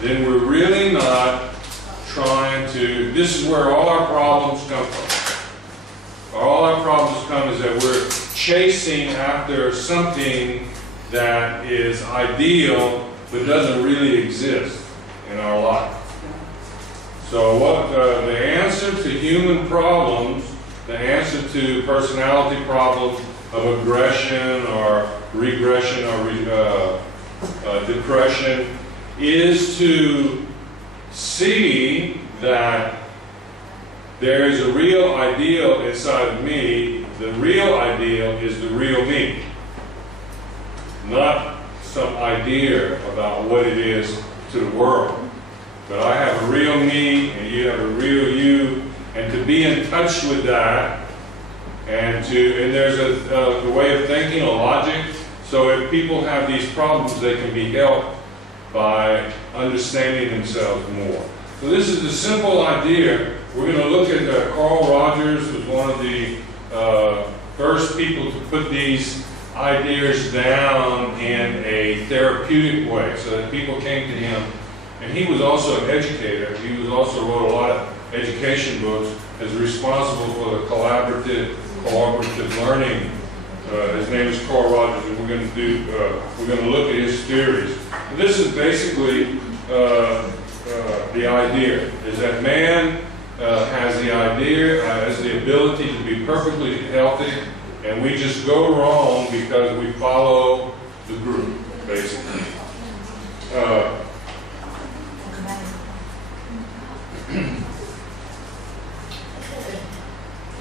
then we're really not trying to, this is where all our problems come from. All our problems come is that we're chasing after something that is ideal but doesn't really exist in our life. So what the answer to human problems, the answer to personality problems of aggression or regression or depression is to see that there is a real ideal inside of me. The real ideal is the real me, not some idea about what it is to the world. But I have a real me, and you have a real you, and to be in touch with that, and there's a way of thinking, a logic. So if people have these problems, they can be helped by understanding themselves more. So this is the simple idea. We're going to look at Carl Rogers, who's one of the first people to put these ideas down in a therapeutic way, so that people came to him. And he was also an educator. He was also wrote a lot of education books, is responsible for the collaborative learning. His name is Carl Rogers, and we're going to look at his theories. And this is basically the idea, is that man has the idea, has the ability to be perfectly healthy, and we just go wrong because we follow the group, basically.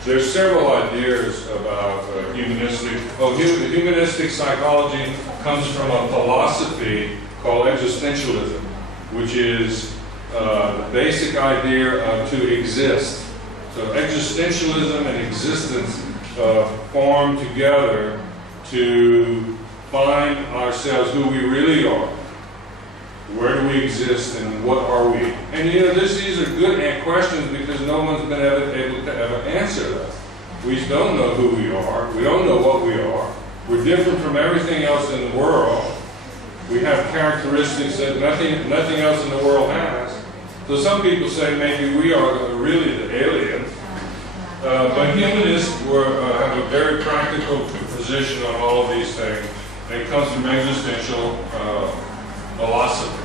There's several ideas about humanistic. The humanistic psychology comes from a philosophy called existentialism, which is the basic idea of to exist. So existentialism and existence form together to find ourselves, who we really are. Where do we exist and what are we? And you know, these are good questions because no one's been able to ever answer them. We don't know who we are. We don't know what we are. We're different from everything else in the world. We have characteristics that nothing else in the world has. So some people say maybe we are really the aliens. But humanists have a very practical position on all of these things. And it comes from existential philosophy,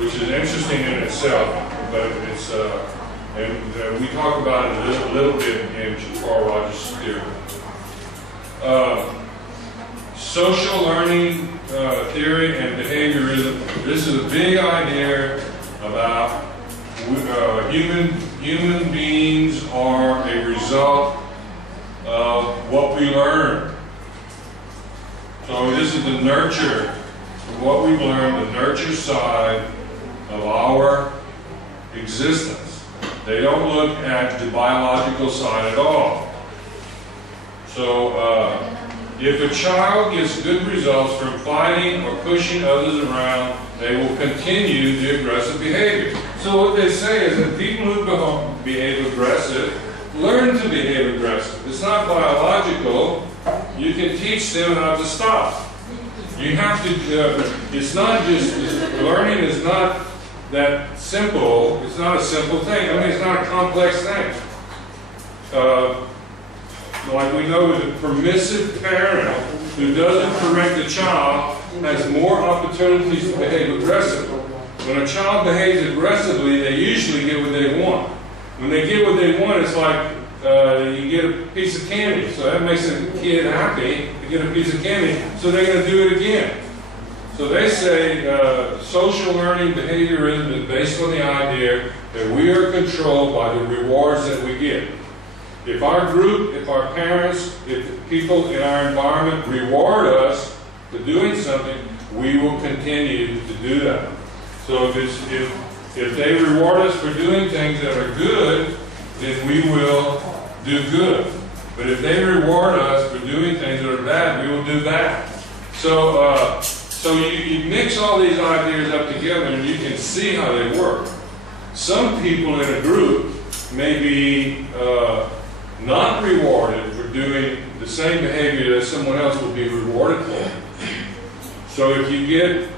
which is interesting in itself, but it's and we talk about it a little bit in Carl Rogers' theory. Social learning theory and behaviorism. This is a big idea about human beings are a result of what we learn. So this is the nurture. What we've learned, the nurture side of our existence. They don't look at the biological side at all. So if a child gets good results from fighting or pushing others around, they will continue the aggressive behavior. So what they say is that people who behave aggressive learn to behave aggressive. It's not biological. You can teach them how to stop. You have to, it's not just, learning is not that simple. It's not a simple thing. I mean, it's not a complex thing. like we know that a permissive parent who doesn't correct the child has more opportunities to behave aggressively. When a child behaves aggressively, they usually get what they want. When they get what they want, it's like you get a piece of candy. So that makes a kid happy to get a piece of candy, so they're going to do it again. So they say social learning behaviorism is based on the idea that we are controlled by the rewards that we get. If our group, if our parents, if people in our environment reward us for doing something, we will continue to do that. So if they reward us for doing things that are good, then we will do good. But if they reward us for doing things that are bad, we will do bad. So you mix all these ideas up together and you can see how they work. Some people in a group may be not rewarded for doing the same behavior that someone else would be rewarded for. So if you get,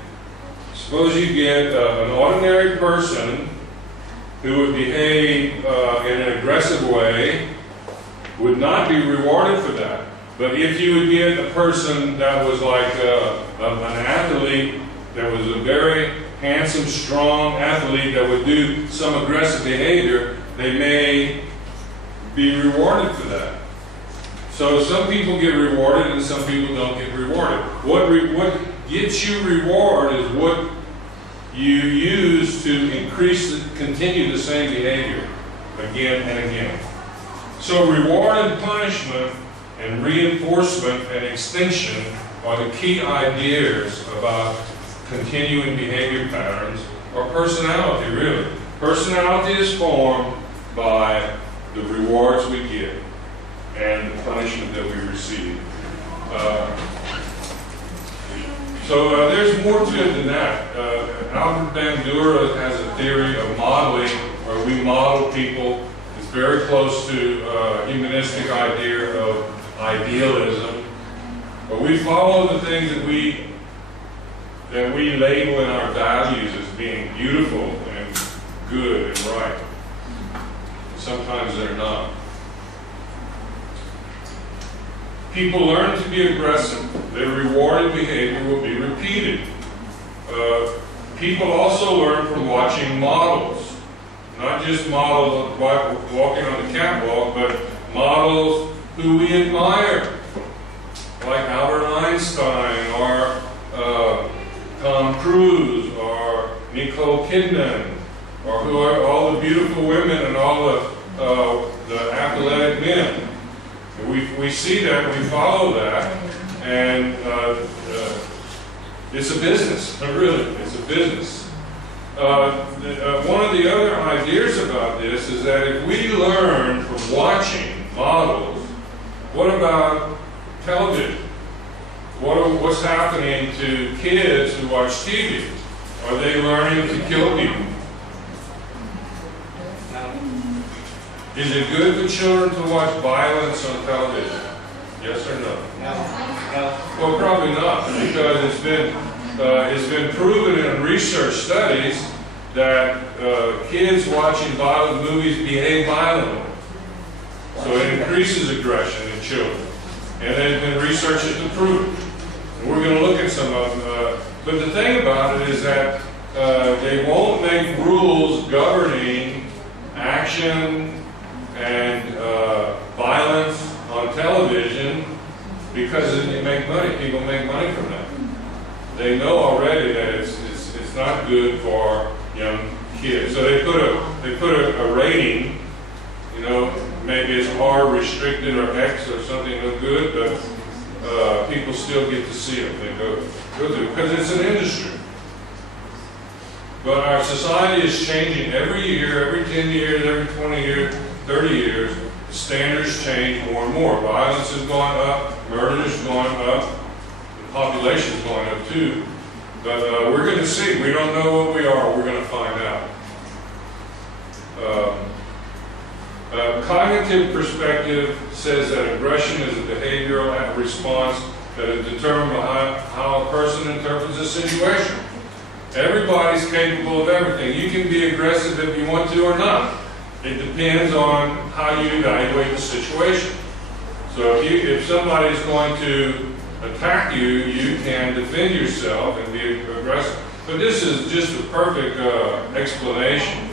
suppose you get an ordinary person who would behave in an aggressive way, would not be rewarded for that. But if you would get a person that was like an athlete, that was a very handsome, strong athlete that would do some aggressive behavior, they may be rewarded for that. So some people get rewarded and some people don't get rewarded. What gets you reward is what you use to continue the same behavior again and again. So reward and punishment and reinforcement and extinction are the key ideas about continuing behavior patterns, or personality, really. Personality is formed by the rewards we get and the punishment that we receive. So there's more to it than that. Albert Bandura has a theory of modeling where we model people. It's very close to a humanistic idea of idealism. But we follow the things that we label in our values as being beautiful and good and right. Sometimes they're not. People learn to be aggressive. Their rewarded behavior will be repeated. People also learn from watching models. Not just models walking on the catwalk, but models who we admire. Like Albert Einstein, or Tom Cruise, or Nicole Kidman, or who are all the beautiful women and all the athletic men. We see that, we follow that, and it's a business, really, it's a business. One of the other ideas about this is that if we learn from watching models, what about television? What's happening to kids who watch TV? Are they learning to kill people? Is it good for children to watch violence on television? Yes or no? No. Well, probably not, because it's been proven in research studies that kids watching violent movies behave violently. So it increases aggression in children. And there's been research to prove it. And we're going to look at some of them. But the thing about it is that they won't make rules governing action and violence on television because they make money. People make money from that. They know already that it's not good for young kids. So they put a rating. You know, maybe it's R restricted or X or something no good, but people still get to see them. They go through because it's an industry. But our society is changing every year, every 10 years, every 20 years, 30 years. The standards change more and more. Violence is going up, murder is going up, the population is going up too. But we're going to see. We don't know what we are. We're going to find out. Cognitive perspective says that aggression is a behavioral response that is determined by how a person interprets a situation. Everybody's capable of everything. You can be aggressive if you want to or not. It depends on how you evaluate the situation. So if somebody's going to attack you, you can defend yourself and be aggressive. But this is just a perfect explanation.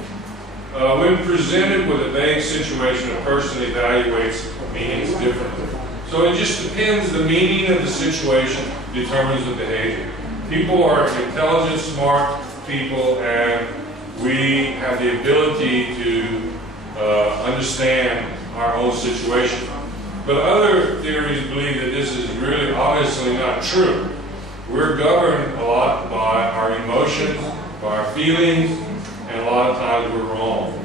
When presented with a vague situation, a person evaluates meanings differently. So it just depends. The meaning of the situation determines the behavior. People are intelligent, smart people, and we have the ability to understand our own situation. But other theories believe that this is really obviously not true. We're governed a lot by our emotions, by our feelings, and a lot of times we're wrong.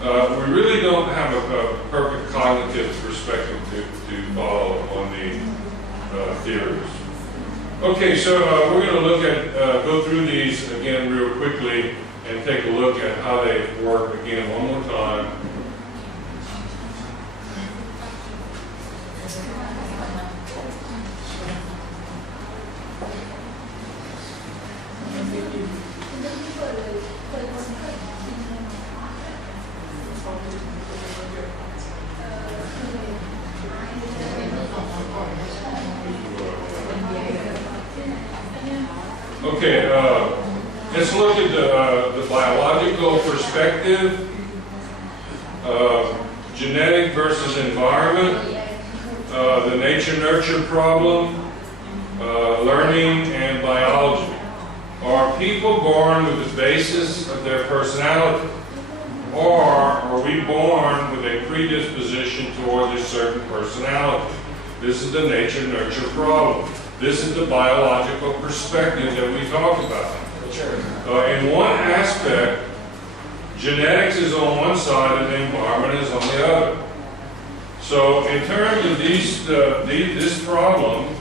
We really don't have a perfect cognitive perspective to follow on the theories. Okay, so we're going to look at, go through these again real quickly and take a look at how they work again one more time. Okay, let's look at the biological perspective, genetic versus environment, the nature-nurture problem, learning and biology. Are people born with the basis of their personality? Or are we born with a predisposition toward a certain personality? This is the nature-nurture problem. This is the biological perspective that we talked about. In one aspect, genetics is on one side and the environment is on the other. So in terms of this problem,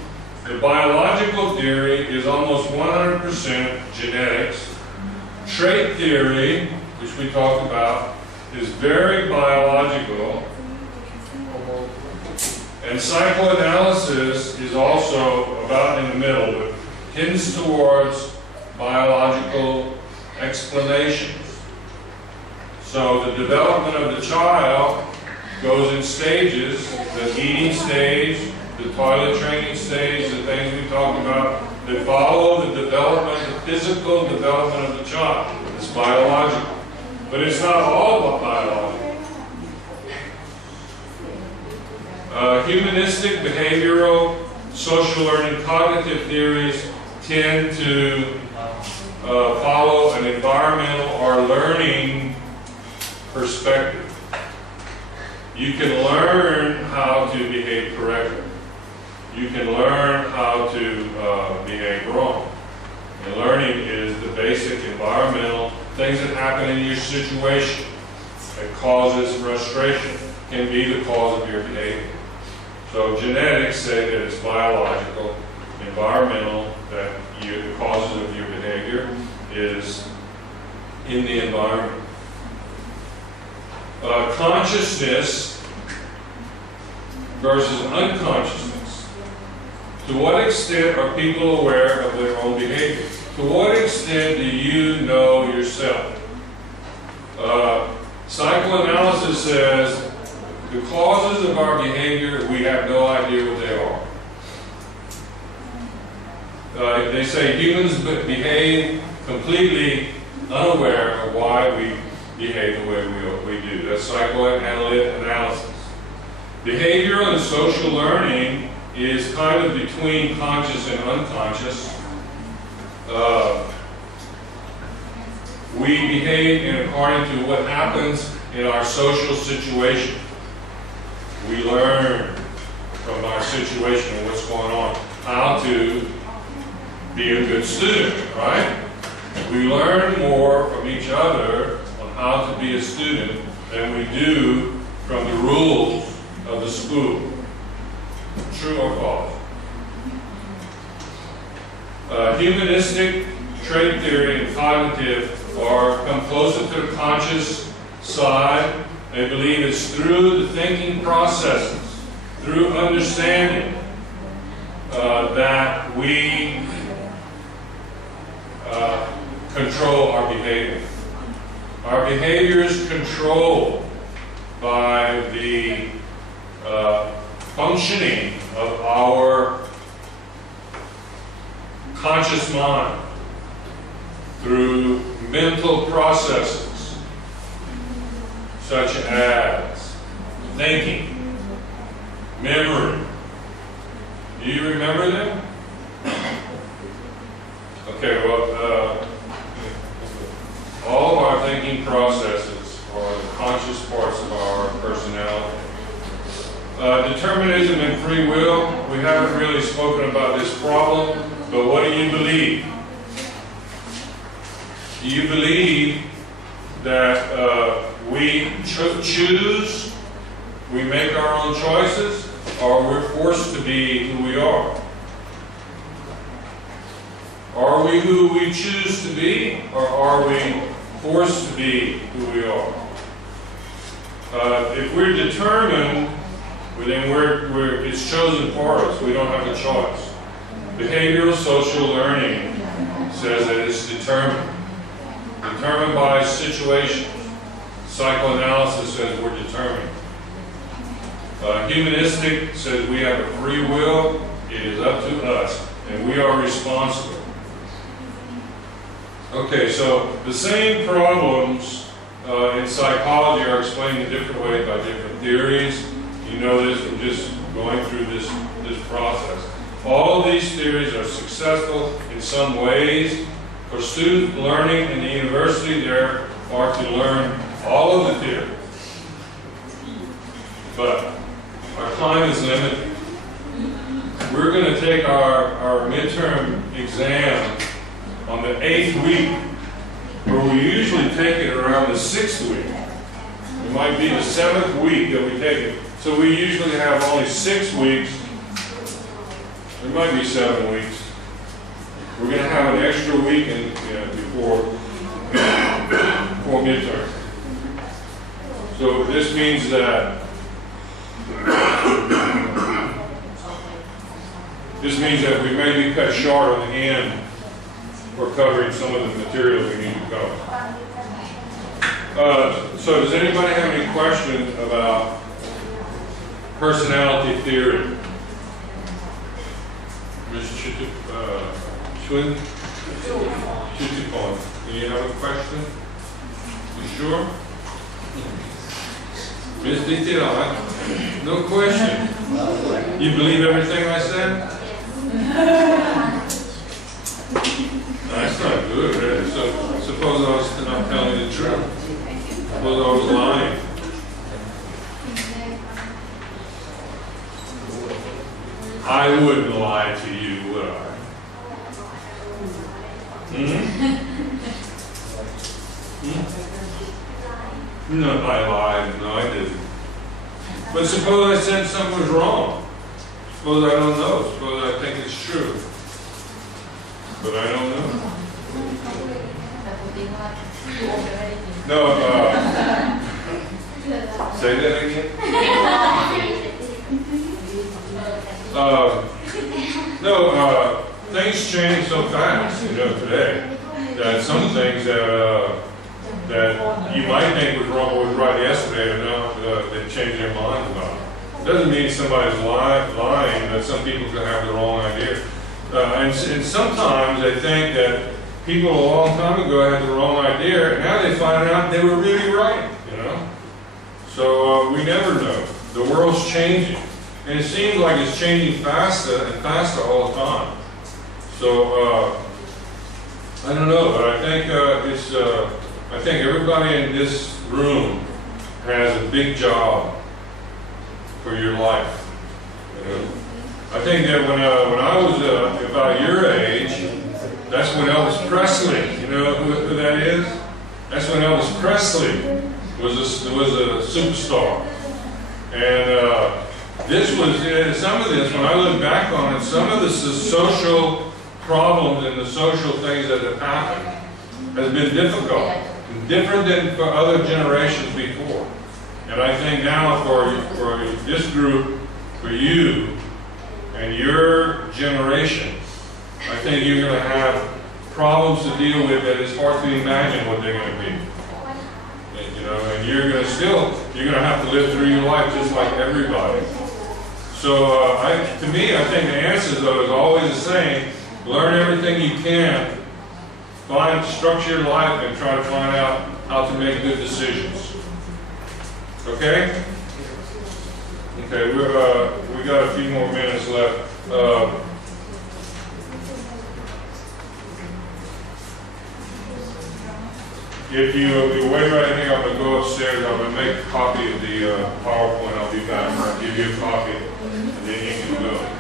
the biological theory is almost 100% genetics. Trait theory, which we talked about, is very biological. And psychoanalysis is also about in the middle, but tends towards biological explanations. So the development of the child goes in stages: the eating stage, the toilet training stage, the things we talked about that follow the development, the physical development of the child. It's biological. But it's not all biological. Humanistic, behavioral, social learning, cognitive theories tend to follow an environmental or learning perspective. You can learn how to behave correctly. You can learn how to behave wrong. And learning is the basic environmental things that happen in your situation that causes frustration can be the cause of your behavior. So genetics say that it's biological, environmental, that the causes of your behavior is in the environment. Consciousness versus unconsciousness. To what extent are people aware of their own behavior? To what extent do you know yourself? Psychoanalysis says the causes of our behavior, we have no idea what they are. They say humans behave completely unaware of why we behave the way we do. That's psychoanalytic analysis. Behavioral and social learning is kind of between conscious and unconscious. We behave according to what happens in our social situation. We learn from our situation and what's going on how to be a good student, right? We learn more from each other on how to be a student than we do from the rules of the school. True or false? Humanistic, trait theory, and cognitive come closer to the conscious side. They believe it's through the thinking processes, through understanding, that we control our behavior. Our behavior is controlled by the functioning of our conscious mind through mental processes such as thinking, memory. Do you remember them? Okay, well, all of our thinking processes are the conscious parts of our personality. Determinism and free will, we haven't really spoken about this problem, but what do you believe? Do you believe that we choose, we make our own choices, or we're forced to be who we are? Are we who we choose to be, or are we forced to be who we are? If we're determined, then it's chosen for us. We don't have a choice. Behavioral social learning says that it's determined. Determined by situations. Psychoanalysis says we're determined. Humanistic says we have a free will. It is up to us, and we are responsible. Okay, so the same problems in psychology are explained in different ways by different theories. You know this from just going through this process. All of these theories are successful in some ways. For students learning in the university, there are to learn all of the theories. But our time is limited. We're going to take our midterm exam on the 8th week, where we usually take it around the 6th week. It might be the 7th week that we take it. So we usually have only 6 weeks. It might be 7 weeks. We're going to have an extra week before midterm. So this means that we may be cut short on the end for covering some of the material we need to cover. So does anybody have any questions about personality theory? Mr. Schwinn? Do you have a question? You sure? Ms. Ditira, no question. You believe everything I said? That's not good, really. So suppose I was not telling the truth. Suppose I was lying. I wouldn't lie to you, would I? No, I lied. No, I didn't. But suppose I said something was wrong. Suppose I don't know. Suppose I think it's true. But I don't know. No, say that again? No, things change so fast, today, that some things that you might think was wrong, was right yesterday, they change their minds about it. Doesn't mean somebody's lying, but some people can have the wrong idea. And sometimes they think that people a long time ago had the wrong idea, and now they find out they were really right, So we never know. The world's changing. And it seems like it's changing faster and faster all the time. So, I don't know, but I think I think everybody in this room has a big job for your life. I think that when I was about your age, that's when Elvis Presley, you know who that is? That's when Elvis Presley was a superstar. And some of this, when I look back on it, some of this is social problems and the social things that have happened has been difficult, different than for other generations before. And I think now for this group, for you and your generation, I think you're going to have problems to deal with that it's hard to imagine what they're going to be. And you're going to have to live through your life just like everybody. So to me, I think the answer though is always the same. Learn everything you can. Structure your life and try to find out how to make good decisions. Okay? Okay, we got a few more minutes left. If you're waiting right here, I'm going to go upstairs. I'm going to make a copy of the PowerPoint. I'll be back. I'll give you a copy, and then you can go.